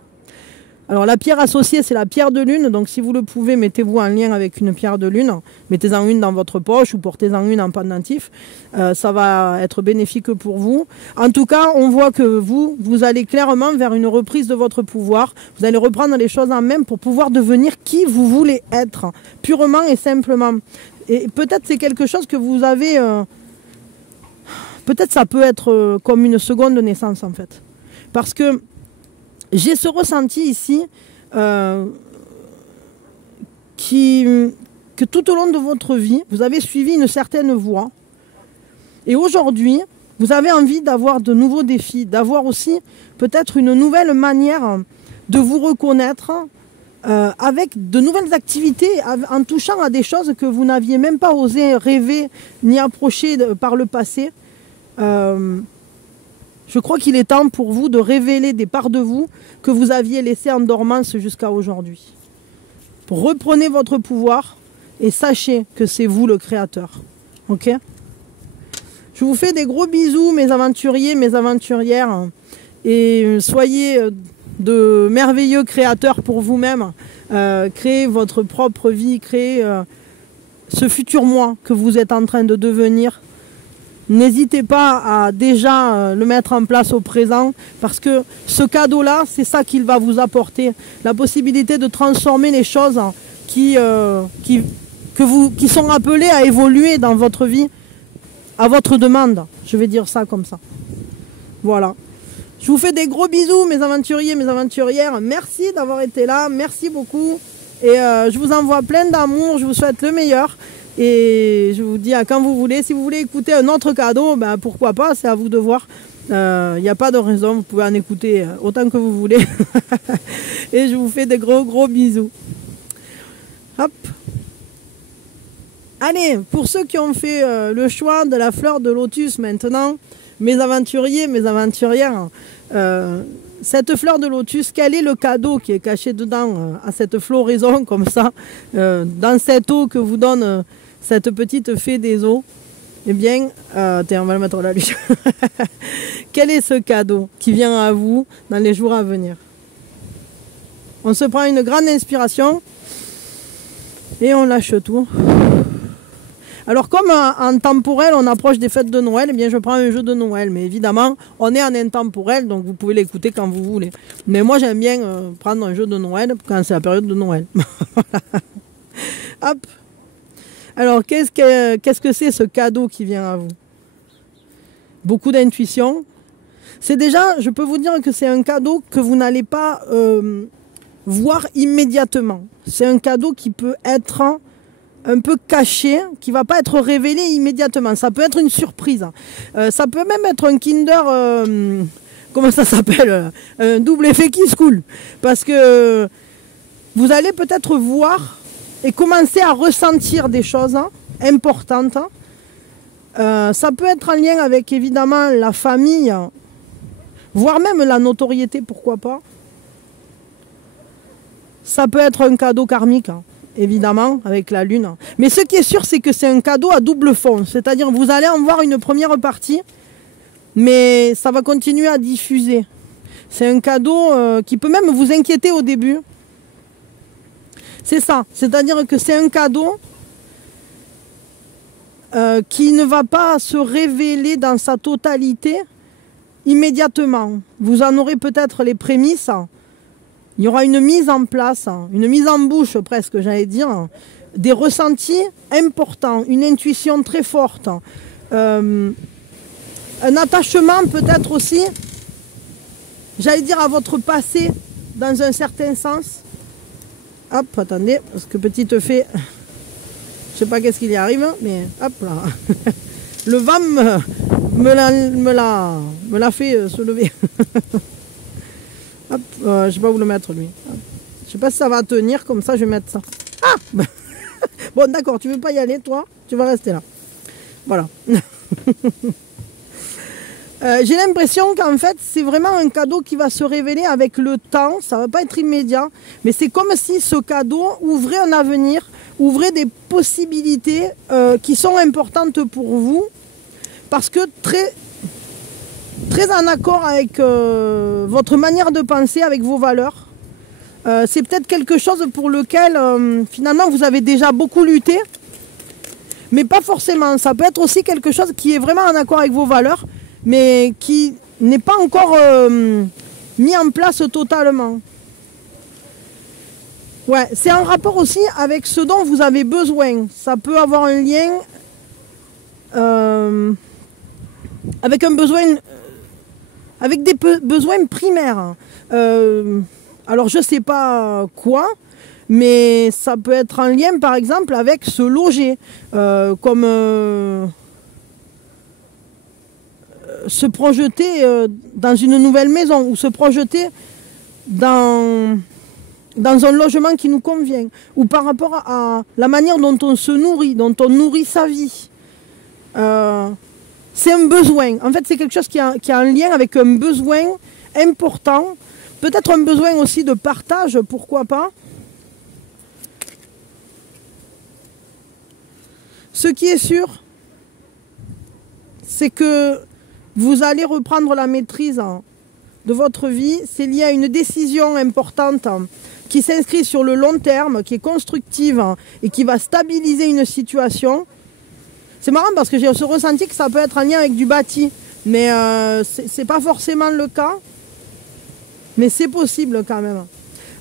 Alors la pierre associée, c'est la pierre de lune, donc si vous le pouvez, mettez-vous en lien avec une pierre de lune, mettez-en une dans votre poche ou portez-en une en pendentif, ça va être bénéfique pour vous. En tout cas, on voit que vous allez clairement vers une reprise de votre pouvoir, vous allez reprendre les choses en main pour pouvoir devenir qui vous voulez être, purement et simplement. Et peut-être c'est quelque chose que vous avez, peut-être ça peut être comme une seconde naissance en fait, parce que j'ai ce ressenti ici que tout au long de votre vie, vous avez suivi une certaine voie. Et aujourd'hui, vous avez envie d'avoir de nouveaux défis, d'avoir aussi peut-être une nouvelle manière de vous reconnaître avec de nouvelles activités, en touchant à des choses que vous n'aviez même pas osé rêver ni approcher par le passé. Je crois qu'il est temps pour vous de révéler des parts de vous que vous aviez laissées en dormance jusqu'à aujourd'hui. Reprenez votre pouvoir et sachez que c'est vous le créateur. Ok ? Je vous fais des gros bisous, mes aventuriers, mes aventurières. Et soyez de merveilleux créateurs pour vous-même. Créez votre propre vie, créez ce futur moi que vous êtes en train de devenir. N'hésitez pas à déjà le mettre en place au présent, parce que ce cadeau-là, c'est ça qu'il va vous apporter. La possibilité de transformer les choses qui sont appelées à évoluer dans votre vie, à votre demande. Je vais dire ça comme ça. Voilà. Je vous fais des gros bisous, mes aventuriers, mes aventurières. Merci d'avoir été là. Merci beaucoup. Et je vous envoie plein d'amour. Je vous souhaite le meilleur. Et je vous dis à quand vous voulez. Si vous voulez écouter un autre cadeau, ben pourquoi pas, c'est à vous de voir. Il n'y a pas de raison, vous pouvez en écouter autant que vous voulez. Et je vous fais des gros bisous. Hop. Allez, pour ceux qui ont fait le choix de la fleur de lotus maintenant, mes aventuriers, mes aventurières, cette fleur de lotus, quel est le cadeau qui est caché dedans à cette floraison comme ça, dans cette eau que vous donne cette petite fée des eaux? Eh bien, tiens, on va le mettre là, lui. Quel est ce cadeau qui vient à vous dans les jours à venir? On se prend une grande inspiration et on lâche tout. Alors comme en temporel, on approche des fêtes de Noël, eh bien je prends un jeu de Noël. Mais évidemment, on est en intemporel, donc vous pouvez l'écouter quand vous voulez. Mais moi, j'aime bien prendre un jeu de Noël quand c'est la période de Noël. Hop. Alors, qu'est-ce que c'est ce cadeau qui vient à vous? Beaucoup d'intuition. C'est déjà, je peux vous dire que c'est un cadeau que vous n'allez pas voir immédiatement. C'est un cadeau qui peut être un peu caché, qui ne va pas être révélé immédiatement. Ça peut être une surprise. Ça peut même être un Kinder, comment ça s'appelle? Un double effet qui se coule. Parce que vous allez peut-être voir et commencer à ressentir des choses importantes. Ça peut être en lien avec évidemment la famille, voire même la notoriété, pourquoi pas. Ça peut être un cadeau karmique, évidemment, avec la lune. Mais ce qui est sûr, c'est que c'est un cadeau à double fond. C'est-à-dire vous allez en voir une première partie, mais ça va continuer à diffuser. C'est un cadeau qui peut même vous inquiéter au début. C'est ça. C'est-à-dire que c'est un cadeau qui ne va pas se révéler dans sa totalité immédiatement. Vous en aurez peut-être les prémices. Il y aura une mise en place, une mise en bouche presque, j'allais dire, des ressentis importants, une intuition très forte, un attachement peut-être aussi, j'allais dire, à votre passé dans un certain sens. Hop, attendez, parce que petite fée, je sais pas qu'est-ce qu'il y arrive, mais hop là, le vent me l'a fait se lever. Hop, je sais pas où le mettre lui. Hop. Je sais pas si ça va tenir, comme ça je vais mettre ça. Ah bon d'accord, tu veux pas y aller toi? Tu vas rester là. Voilà. J'ai l'impression qu'en fait c'est vraiment un cadeau qui va se révéler avec le temps. Ça va pas être immédiat, mais c'est comme si ce cadeau ouvrait un avenir, ouvrait des possibilités qui sont importantes pour vous, parce que très en accord avec votre manière de penser, avec vos valeurs. C'est peut-être quelque chose pour lequel finalement vous avez déjà beaucoup lutté, mais pas forcément. Ça peut être aussi quelque chose qui est vraiment en accord avec vos valeurs, mais qui n'est pas encore mis en place totalement. Ouais, c'est en rapport aussi avec ce dont vous avez besoin. Ça peut avoir un lien avec un besoin, avec des besoins primaires. Alors je sais pas quoi, mais ça peut être en lien par exemple avec se loger, comme se projeter dans une nouvelle maison, ou se projeter dans un logement qui nous convient, ou par rapport à la manière dont on se nourrit, dont on nourrit sa vie. C'est un besoin. En fait, c'est quelque chose qui a un lien avec un besoin important. Peut-être un besoin aussi de partage, pourquoi pas. Ce qui est sûr, c'est que vous allez reprendre la maîtrise de votre vie. C'est lié à une décision importante qui s'inscrit sur le long terme, qui est constructive et qui va stabiliser une situation. C'est marrant parce que j'ai ce ressenti que ça peut être en lien avec du bâti, mais c'est pas forcément le cas, mais c'est possible quand même.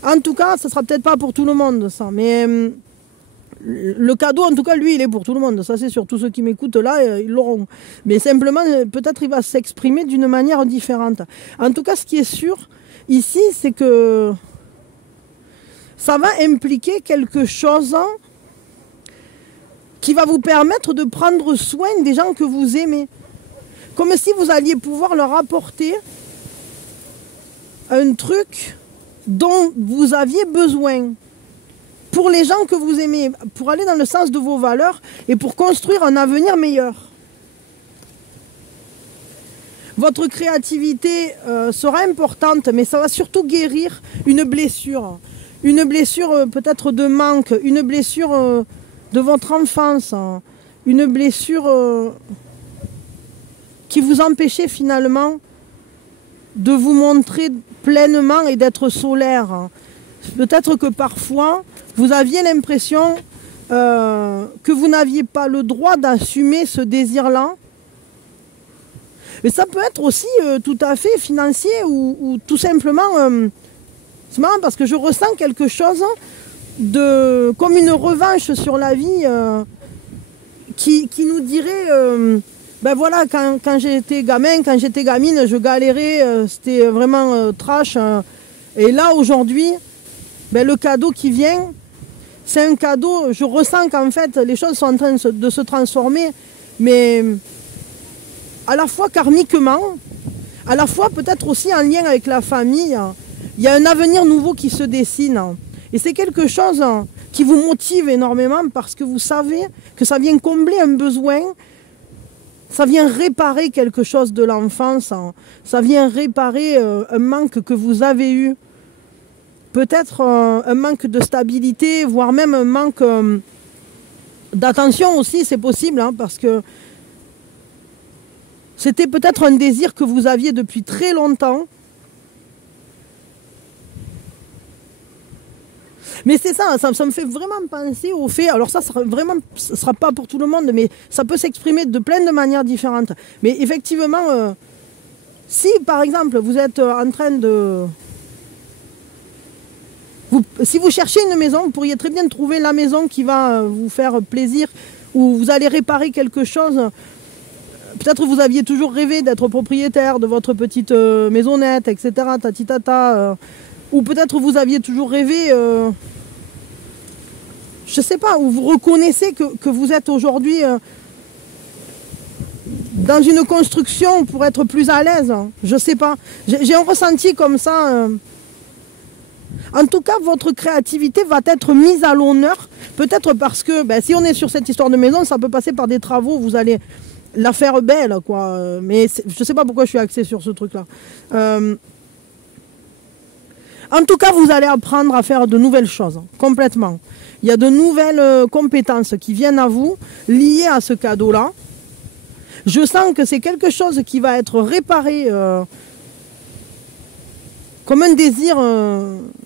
En tout cas, ça sera peut-être pas pour tout le monde ça, mais le cadeau en tout cas lui il est pour tout le monde, ça c'est sûr. Tous ceux qui m'écoutent là, ils l'auront, mais simplement peut-être il va s'exprimer d'une manière différente. En tout cas, ce qui est sûr ici, c'est que ça va impliquer quelque chose qui va vous permettre de prendre soin des gens que vous aimez. Comme si vous alliez pouvoir leur apporter un truc dont vous aviez besoin pour les gens que vous aimez, pour aller dans le sens de vos valeurs et pour construire un avenir meilleur. Votre créativité sera importante, mais ça va surtout guérir une blessure. Une blessure peut-être de manque, une blessure de votre enfance, une blessure qui vous empêchait finalement de vous montrer pleinement et d'être solaire. Peut-être que parfois vous aviez l'impression que vous n'aviez pas le droit d'assumer ce désir-là. Mais ça peut être aussi tout à fait financier ou tout simplement... c'est marrant parce que je ressens quelque chose comme une revanche sur la vie qui nous dirait... ben voilà, quand j'étais gamin, quand j'étais gamine, je galérais, c'était vraiment trash. Et là, aujourd'hui, ben, le cadeau qui vient, c'est un cadeau, je ressens qu'en fait, les choses sont en train de se transformer, mais à la fois karmiquement, à la fois peut-être aussi en lien avec la famille. Il y a un avenir nouveau qui se dessine. Et c'est quelque chose qui vous motive énormément parce que vous savez que ça vient combler un besoin. Ça vient réparer quelque chose de l'enfance, ça vient réparer un manque que vous avez eu. Peut-être un manque de stabilité, voire même un manque d'attention aussi, c'est possible, hein, parce que c'était peut-être un désir que vous aviez depuis très longtemps. Mais c'est ça me fait vraiment penser au fait, alors ça sera pas pour tout le monde, mais ça peut s'exprimer de plein de manières différentes. Mais effectivement, si par exemple vous êtes en train de... si vous cherchez une maison, vous pourriez très bien trouver la maison qui va vous faire plaisir, ou vous allez réparer quelque chose. Peut-être vous aviez toujours rêvé d'être propriétaire de votre petite maisonnette, etc. Tati tata. Ou peut-être vous aviez toujours rêvé, je sais pas, ou vous reconnaissez que vous êtes aujourd'hui dans une construction pour être plus à l'aise. Je sais pas. J'ai un ressenti comme ça. En tout cas, votre créativité va être mise à l'honneur. Peut-être parce que ben, si on est sur cette histoire de maison, ça peut passer par des travaux. Vous allez la faire belle, quoi. Mais je sais pas pourquoi je suis axée sur ce truc-là. En tout cas, vous allez apprendre à faire de nouvelles choses, complètement. Il y a de nouvelles compétences qui viennent à vous, liées à ce cadeau-là. Je sens que c'est quelque chose qui va être réparé comme un désir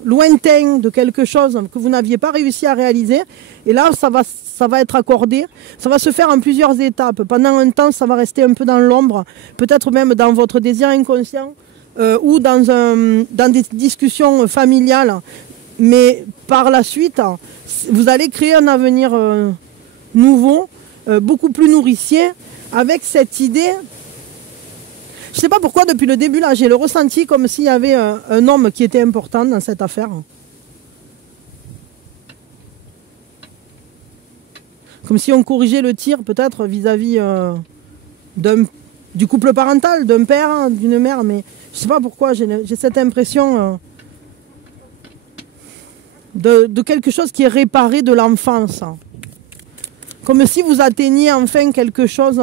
lointain de quelque chose que vous n'aviez pas réussi à réaliser. Et là, ça va être accordé. Ça va se faire en plusieurs étapes. Pendant un temps, ça va rester un peu dans l'ombre, peut-être même dans votre désir inconscient. Ou dans des discussions familiales, mais par la suite, vous allez créer un avenir nouveau, beaucoup plus nourricier, avec cette idée. Je ne sais pas pourquoi, depuis le début, là, j'ai le ressenti comme s'il y avait un homme qui était important dans cette affaire. Comme si on corrigeait le tir, peut-être, vis-à-vis du couple parental, d'un père, d'une mère, mais je ne sais pas pourquoi, j'ai cette impression de quelque chose qui est réparé de l'enfance. Comme si vous atteigniez enfin quelque chose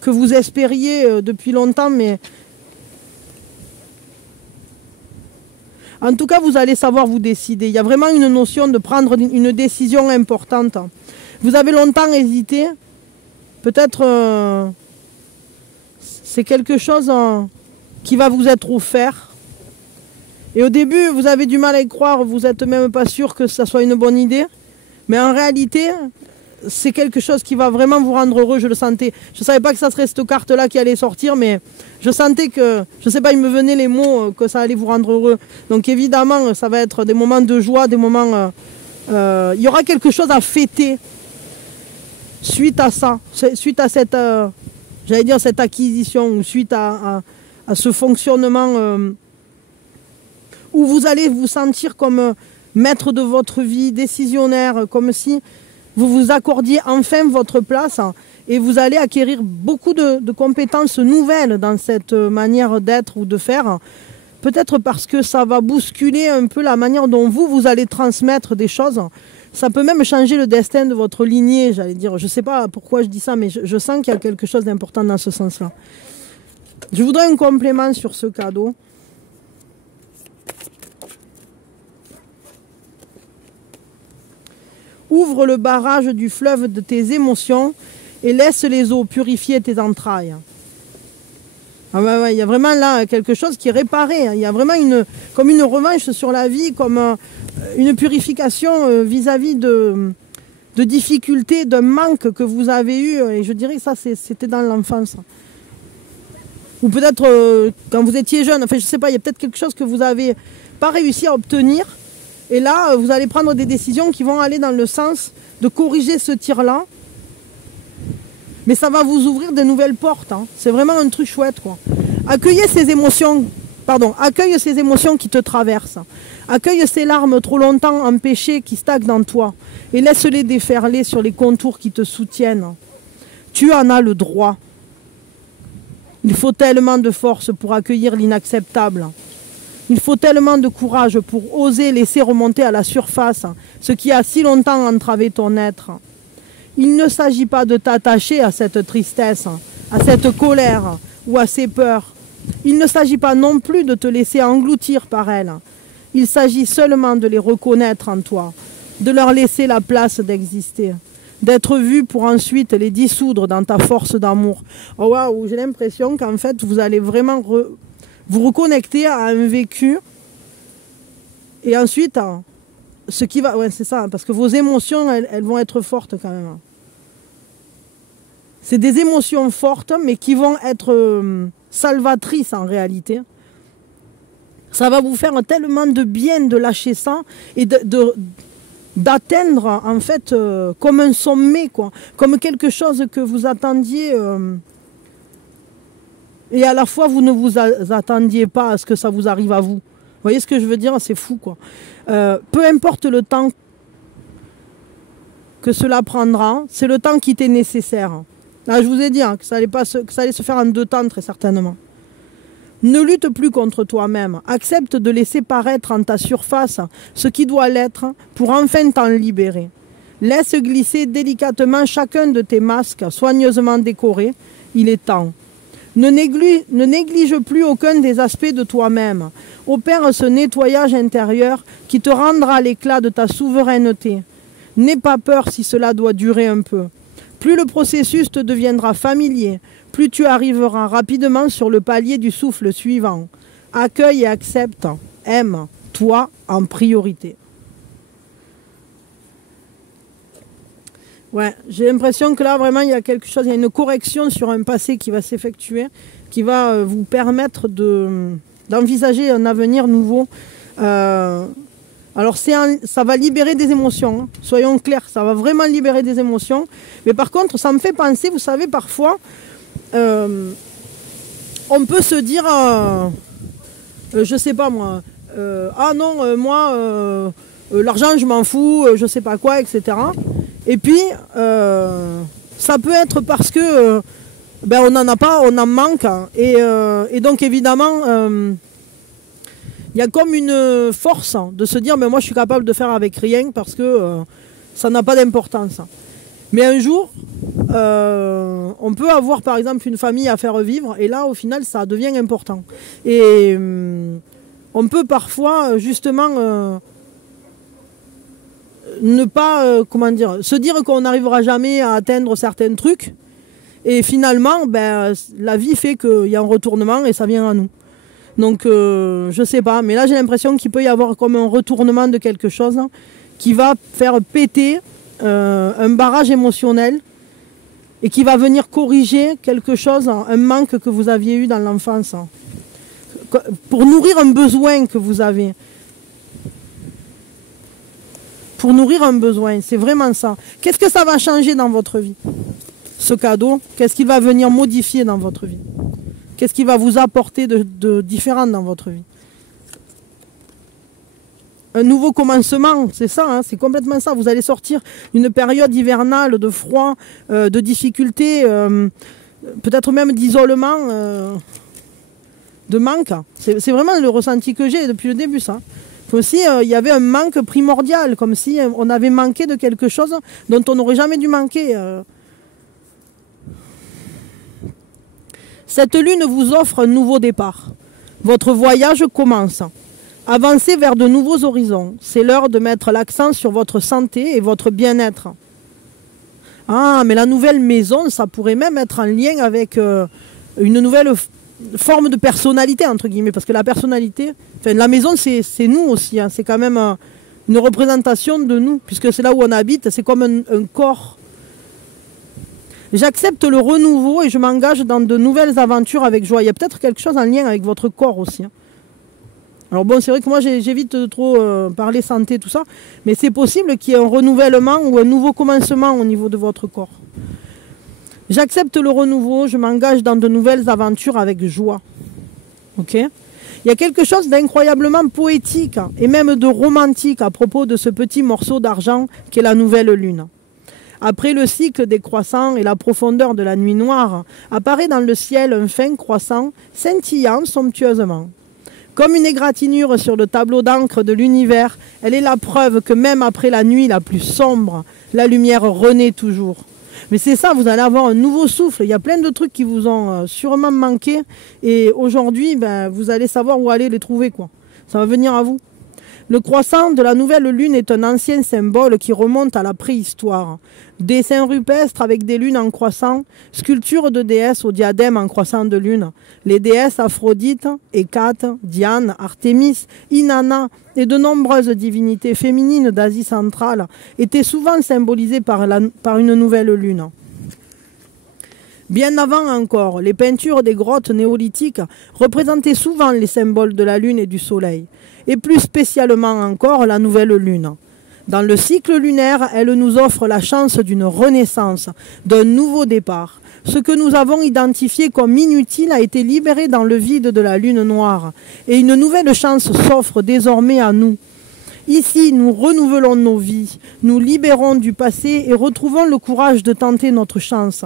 que vous espériez depuis longtemps, mais en tout cas, vous allez savoir vous décider. Il y a vraiment une notion de prendre une décision importante. Vous avez longtemps hésité. Peut-être c'est quelque chose qui va vous être offert. Et au début, vous avez du mal à y croire, vous n'êtes même pas sûr que ça soit une bonne idée. Mais en réalité, c'est quelque chose qui va vraiment vous rendre heureux, je le sentais. Je ne savais pas que ça serait cette carte-là qui allait sortir, mais je sentais que, je ne sais pas, il me venait les mots que ça allait vous rendre heureux. Donc évidemment, ça va être des moments de joie, des moments... il y aura quelque chose à fêter suite à ça, suite à cette... j'allais dire cette acquisition, ou suite à ce fonctionnement où vous allez vous sentir comme maître de votre vie, décisionnaire, comme si vous vous accordiez enfin votre place et vous allez acquérir beaucoup de compétences nouvelles dans cette manière d'être ou de faire. Peut-être parce que ça va bousculer un peu la manière dont vous allez transmettre des choses. Ça peut même changer le destin de votre lignée, j'allais dire. Je ne sais pas pourquoi je dis ça, mais je sens qu'il y a quelque chose d'important dans ce sens-là. Je voudrais un complément sur ce cadeau. Ouvre le barrage du fleuve de tes émotions et laisse les eaux purifier tes entrailles. Ah ouais, ouais, il y a vraiment là quelque chose qui est réparé. Il y a vraiment comme une revanche sur la vie, comme une purification vis-à-vis de difficultés, d'un manque que vous avez eu. Et je dirais que ça, c'était dans l'enfance. Ou peut-être quand vous étiez jeune, enfin je sais pas, il y a peut-être quelque chose que vous n'avez pas réussi à obtenir. Et là, vous allez prendre des décisions qui vont aller dans le sens de corriger ce tir-là. Mais ça va vous ouvrir de nouvelles portes. Hein. C'est vraiment un truc chouette, quoi. Accueille ces émotions qui te traversent. Accueille ces larmes trop longtemps empêchées qui stagnent dans toi. Et laisse-les déferler sur les contours qui te soutiennent. Tu en as le droit. Il faut tellement de force pour accueillir l'inacceptable. Il faut tellement de courage pour oser laisser remonter à la surface ce qui a si longtemps entravé ton être. Il ne s'agit pas de t'attacher à cette tristesse, à cette colère ou à ces peurs. Il ne s'agit pas non plus de te laisser engloutir par elles. Il s'agit seulement de les reconnaître en toi, de leur laisser la place d'exister, d'être vu pour ensuite les dissoudre dans ta force d'amour. Oh waouh, j'ai l'impression qu'en fait vous allez vraiment vous reconnecter à un vécu et ensuite ce qui va... Ouais, c'est ça, parce que vos émotions, elles vont être fortes quand même. C'est des émotions fortes, mais qui vont être salvatrices en réalité. Ça va vous faire tellement de bien de lâcher ça et d'atteindre en fait comme un sommet, quoi, comme quelque chose que vous attendiez et à la fois vous ne vous attendiez pas à ce que ça vous arrive à vous. Vous voyez ce que je veux dire? C'est fou, quoi. Peu importe le temps que cela prendra, c'est le temps qui était nécessaire. Là, je vous ai dit que ça allait se faire en 2 temps très certainement. Ne lutte plus contre toi-même. Accepte de laisser paraître en ta surface ce qui doit l'être pour enfin t'en libérer. Laisse glisser délicatement chacun de tes masques soigneusement décorés. Il est temps. Ne néglige plus aucun des aspects de toi-même. Opère ce nettoyage intérieur qui te rendra l'éclat de ta souveraineté. N'aie pas peur si cela doit durer un peu. Plus le processus te deviendra familier, plus tu arriveras rapidement sur le palier du souffle suivant. Accueille et accepte, aime, toi en priorité. Ouais, j'ai l'impression que là vraiment il y a quelque chose, il y a une correction sur un passé qui va s'effectuer, qui va vous permettre d'envisager un avenir nouveau. Alors ça va libérer des émotions, hein. Soyons clairs, ça va vraiment libérer des émotions. Mais par contre, ça me fait penser, vous savez, parfois, on peut se dire, je sais pas moi, ah non, moi, l'argent je m'en fous, je sais pas quoi, etc. Et puis, ça peut être parce que on n'en a pas, on en manque. Et donc évidemment... il y a comme une force de se dire mais moi je suis capable de faire avec rien parce que ça n'a pas d'importance. Mais un jour, on peut avoir par exemple une famille à faire vivre et là au final ça devient important. Et on peut parfois justement ne pas, se dire qu'on n'arrivera jamais à atteindre certains trucs et finalement la vie fait qu'il y a un retournement et ça vient à nous. Donc, je sais pas, mais là j'ai l'impression qu'il peut y avoir comme un retournement de quelque chose qui va faire péter un barrage émotionnel et qui va venir corriger quelque chose, un manque que vous aviez eu dans l'enfance, pour nourrir un besoin que vous avez. Pour nourrir un besoin, c'est vraiment ça. Qu'est-ce que ça va changer dans votre vie, ce cadeau? Qu'est-ce qu'il va venir modifier dans votre vie? Qu'est-ce qui va vous apporter de différent dans votre vie? Un nouveau commencement, c'est ça, hein, c'est complètement ça. Vous allez sortir d'une période hivernale de froid, de difficultés, peut-être même d'isolement, de manque. C'est vraiment le ressenti que j'ai depuis le début, ça. Comme si il y avait un manque primordial, comme si on avait manqué de quelque chose dont on n'aurait jamais dû manquer. Cette lune vous offre un nouveau départ. Votre voyage commence. Avancez vers de nouveaux horizons. C'est l'heure de mettre l'accent sur votre santé et votre bien-être. Ah, mais la nouvelle maison, ça pourrait même être en lien avec une nouvelle forme de personnalité, entre guillemets, parce que la personnalité, enfin la maison c'est nous aussi, hein, c'est quand même une représentation de nous, puisque c'est là où on habite, c'est comme un corps. J'accepte le renouveau et je m'engage dans de nouvelles aventures avec joie. Il y a peut-être quelque chose en lien avec votre corps aussi. Hein. Alors bon, c'est vrai que moi j'évite de trop parler santé, tout ça, mais c'est possible qu'il y ait un renouvellement ou un nouveau commencement au niveau de votre corps. J'accepte le renouveau, je m'engage dans de nouvelles aventures avec joie. Ok ? Il y a quelque chose d'incroyablement poétique et même de romantique à propos de ce petit morceau d'argent qu'est la nouvelle lune. Après le cycle des croissants et la profondeur de la nuit noire, apparaît dans le ciel un fin croissant, scintillant somptueusement. Comme une égratignure sur le tableau d'encre de l'univers, elle est la preuve que même après la nuit la plus sombre, la lumière renaît toujours. Mais c'est ça, vous allez avoir un nouveau souffle. Il y a plein de trucs qui vous ont sûrement manqué. Et aujourd'hui, ben, vous allez savoir où aller les trouver, quoi. Ça va venir à vous. Le croissant de la nouvelle lune est un ancien symbole qui remonte à la préhistoire. Dessin rupestre avec des lunes en croissant, sculpture de déesses au diadème en croissant de lune. Les déesses Aphrodite, Hécate, Diane, Artémis, Inanna et de nombreuses divinités féminines d'Asie centrale étaient souvent symbolisées par une nouvelle lune. Bien avant encore, les peintures des grottes néolithiques représentaient souvent les symboles de la lune et du soleil, et plus spécialement encore la nouvelle lune. Dans le cycle lunaire, elle nous offre la chance d'une renaissance, d'un nouveau départ. Ce que nous avons identifié comme inutile a été libéré dans le vide de la lune noire, et une nouvelle chance s'offre désormais à nous. Ici, nous renouvelons nos vies, nous libérons du passé et retrouvons le courage de tenter notre chance.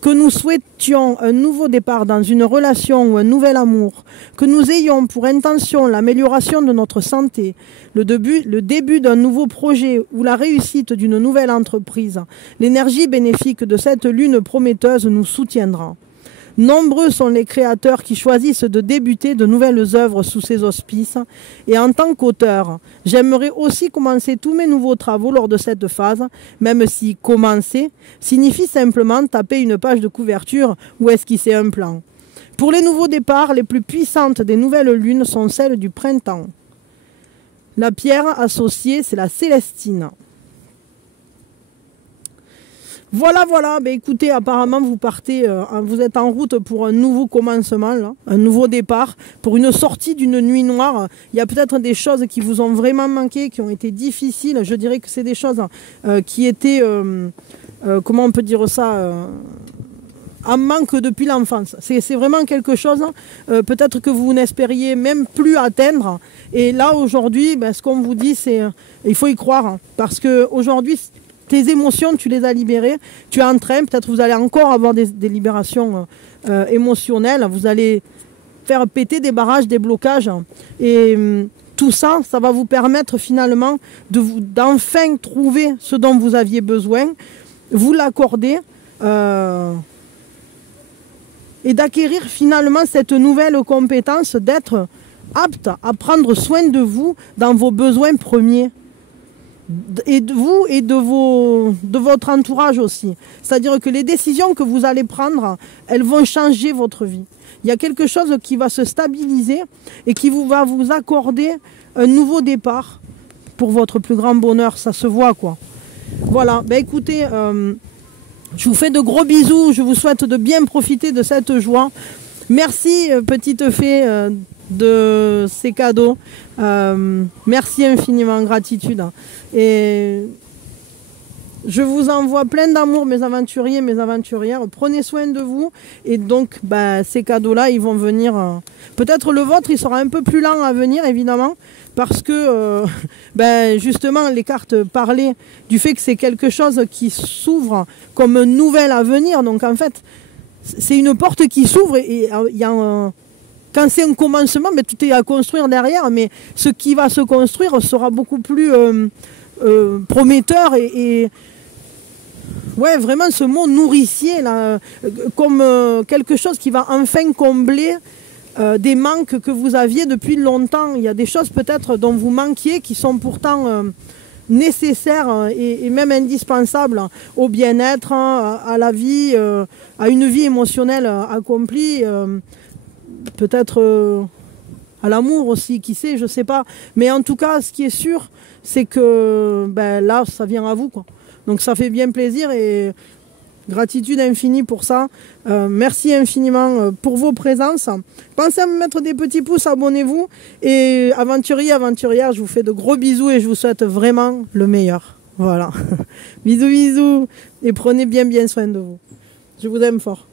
Que nous souhaitions un nouveau départ dans une relation ou un nouvel amour, que nous ayons pour intention l'amélioration de notre santé, le début d'un nouveau projet ou la réussite d'une nouvelle entreprise, l'énergie bénéfique de cette lune prometteuse nous soutiendra. Nombreux sont les créateurs qui choisissent de débuter de nouvelles œuvres sous ces auspices. Et en tant qu'auteur, j'aimerais aussi commencer tous mes nouveaux travaux lors de cette phase, même si commencer signifie simplement taper une page de couverture ou esquisser un plan. Pour les nouveaux départs, les plus puissantes des nouvelles lunes sont celles du printemps. La pierre associée, c'est la célestine. Voilà, ben écoutez, apparemment vous partez, vous êtes en route pour un nouveau commencement, là, un nouveau départ, pour une sortie d'une nuit noire. Il y a peut-être des choses qui vous ont vraiment manqué, qui ont été difficiles. Je dirais que c'est des choses qui étaient, comment on peut dire ça, en manque depuis l'enfance. C'est vraiment quelque chose, peut-être que vous n'espériez même plus atteindre. Et là, aujourd'hui, ben, ce qu'on vous dit, c'est il faut y croire, hein, parce qu'aujourd'hui, tes émotions, tu les as libérées, tu es en train, peut-être vous allez encore avoir des libérations émotionnelles, vous allez faire péter des barrages, des blocages, et tout ça, ça va vous permettre finalement d'enfin trouver ce dont vous aviez besoin, vous l'accorder, et d'acquérir finalement cette nouvelle compétence d'être apte à prendre soin de vous dans vos besoins premiers. Et de vous et de votre entourage aussi. C'est-à-dire que les décisions que vous allez prendre, elles vont changer votre vie. Il y a quelque chose qui va se stabiliser et qui va vous accorder un nouveau départ pour votre plus grand bonheur. Ça se voit, quoi. Voilà, ben écoutez, je vous fais de gros bisous. Je vous souhaite de bien profiter de cette joie. Merci, petite fée, de ces cadeaux. Merci infiniment, gratitude. Et je vous envoie plein d'amour, mes aventuriers, mes aventurières. Prenez soin de vous. Et donc, ces cadeaux-là, ils vont venir. Peut-être le vôtre, il sera un peu plus lent à venir, évidemment, parce que, justement, les cartes parlaient du fait que c'est quelque chose qui s'ouvre comme un nouvel avenir. Donc, en fait, c'est une porte qui s'ouvre et il y a quand c'est un commencement, mais tout est à construire derrière, mais ce qui va se construire sera beaucoup plus prometteur et ouais, vraiment ce mot nourricier, là, comme quelque chose qui va enfin combler des manques que vous aviez depuis longtemps. Il y a des choses peut-être dont vous manquiez qui sont pourtant nécessaires et même indispensables au bien-être, à la vie, à une vie émotionnelle accomplie. peut-être à l'amour aussi, qui sait, je sais pas. Mais en tout cas, ce qui est sûr, c'est que ben, là, ça vient à vous, quoi. Donc ça fait bien plaisir et gratitude infinie pour ça. Merci infiniment pour vos présences. Pensez à me mettre des petits pouces, abonnez-vous. Et aventuriers, aventurières, je vous fais de gros bisous et je vous souhaite vraiment le meilleur. Voilà. Bisous, bisous. Et prenez bien soin de vous. Je vous aime fort.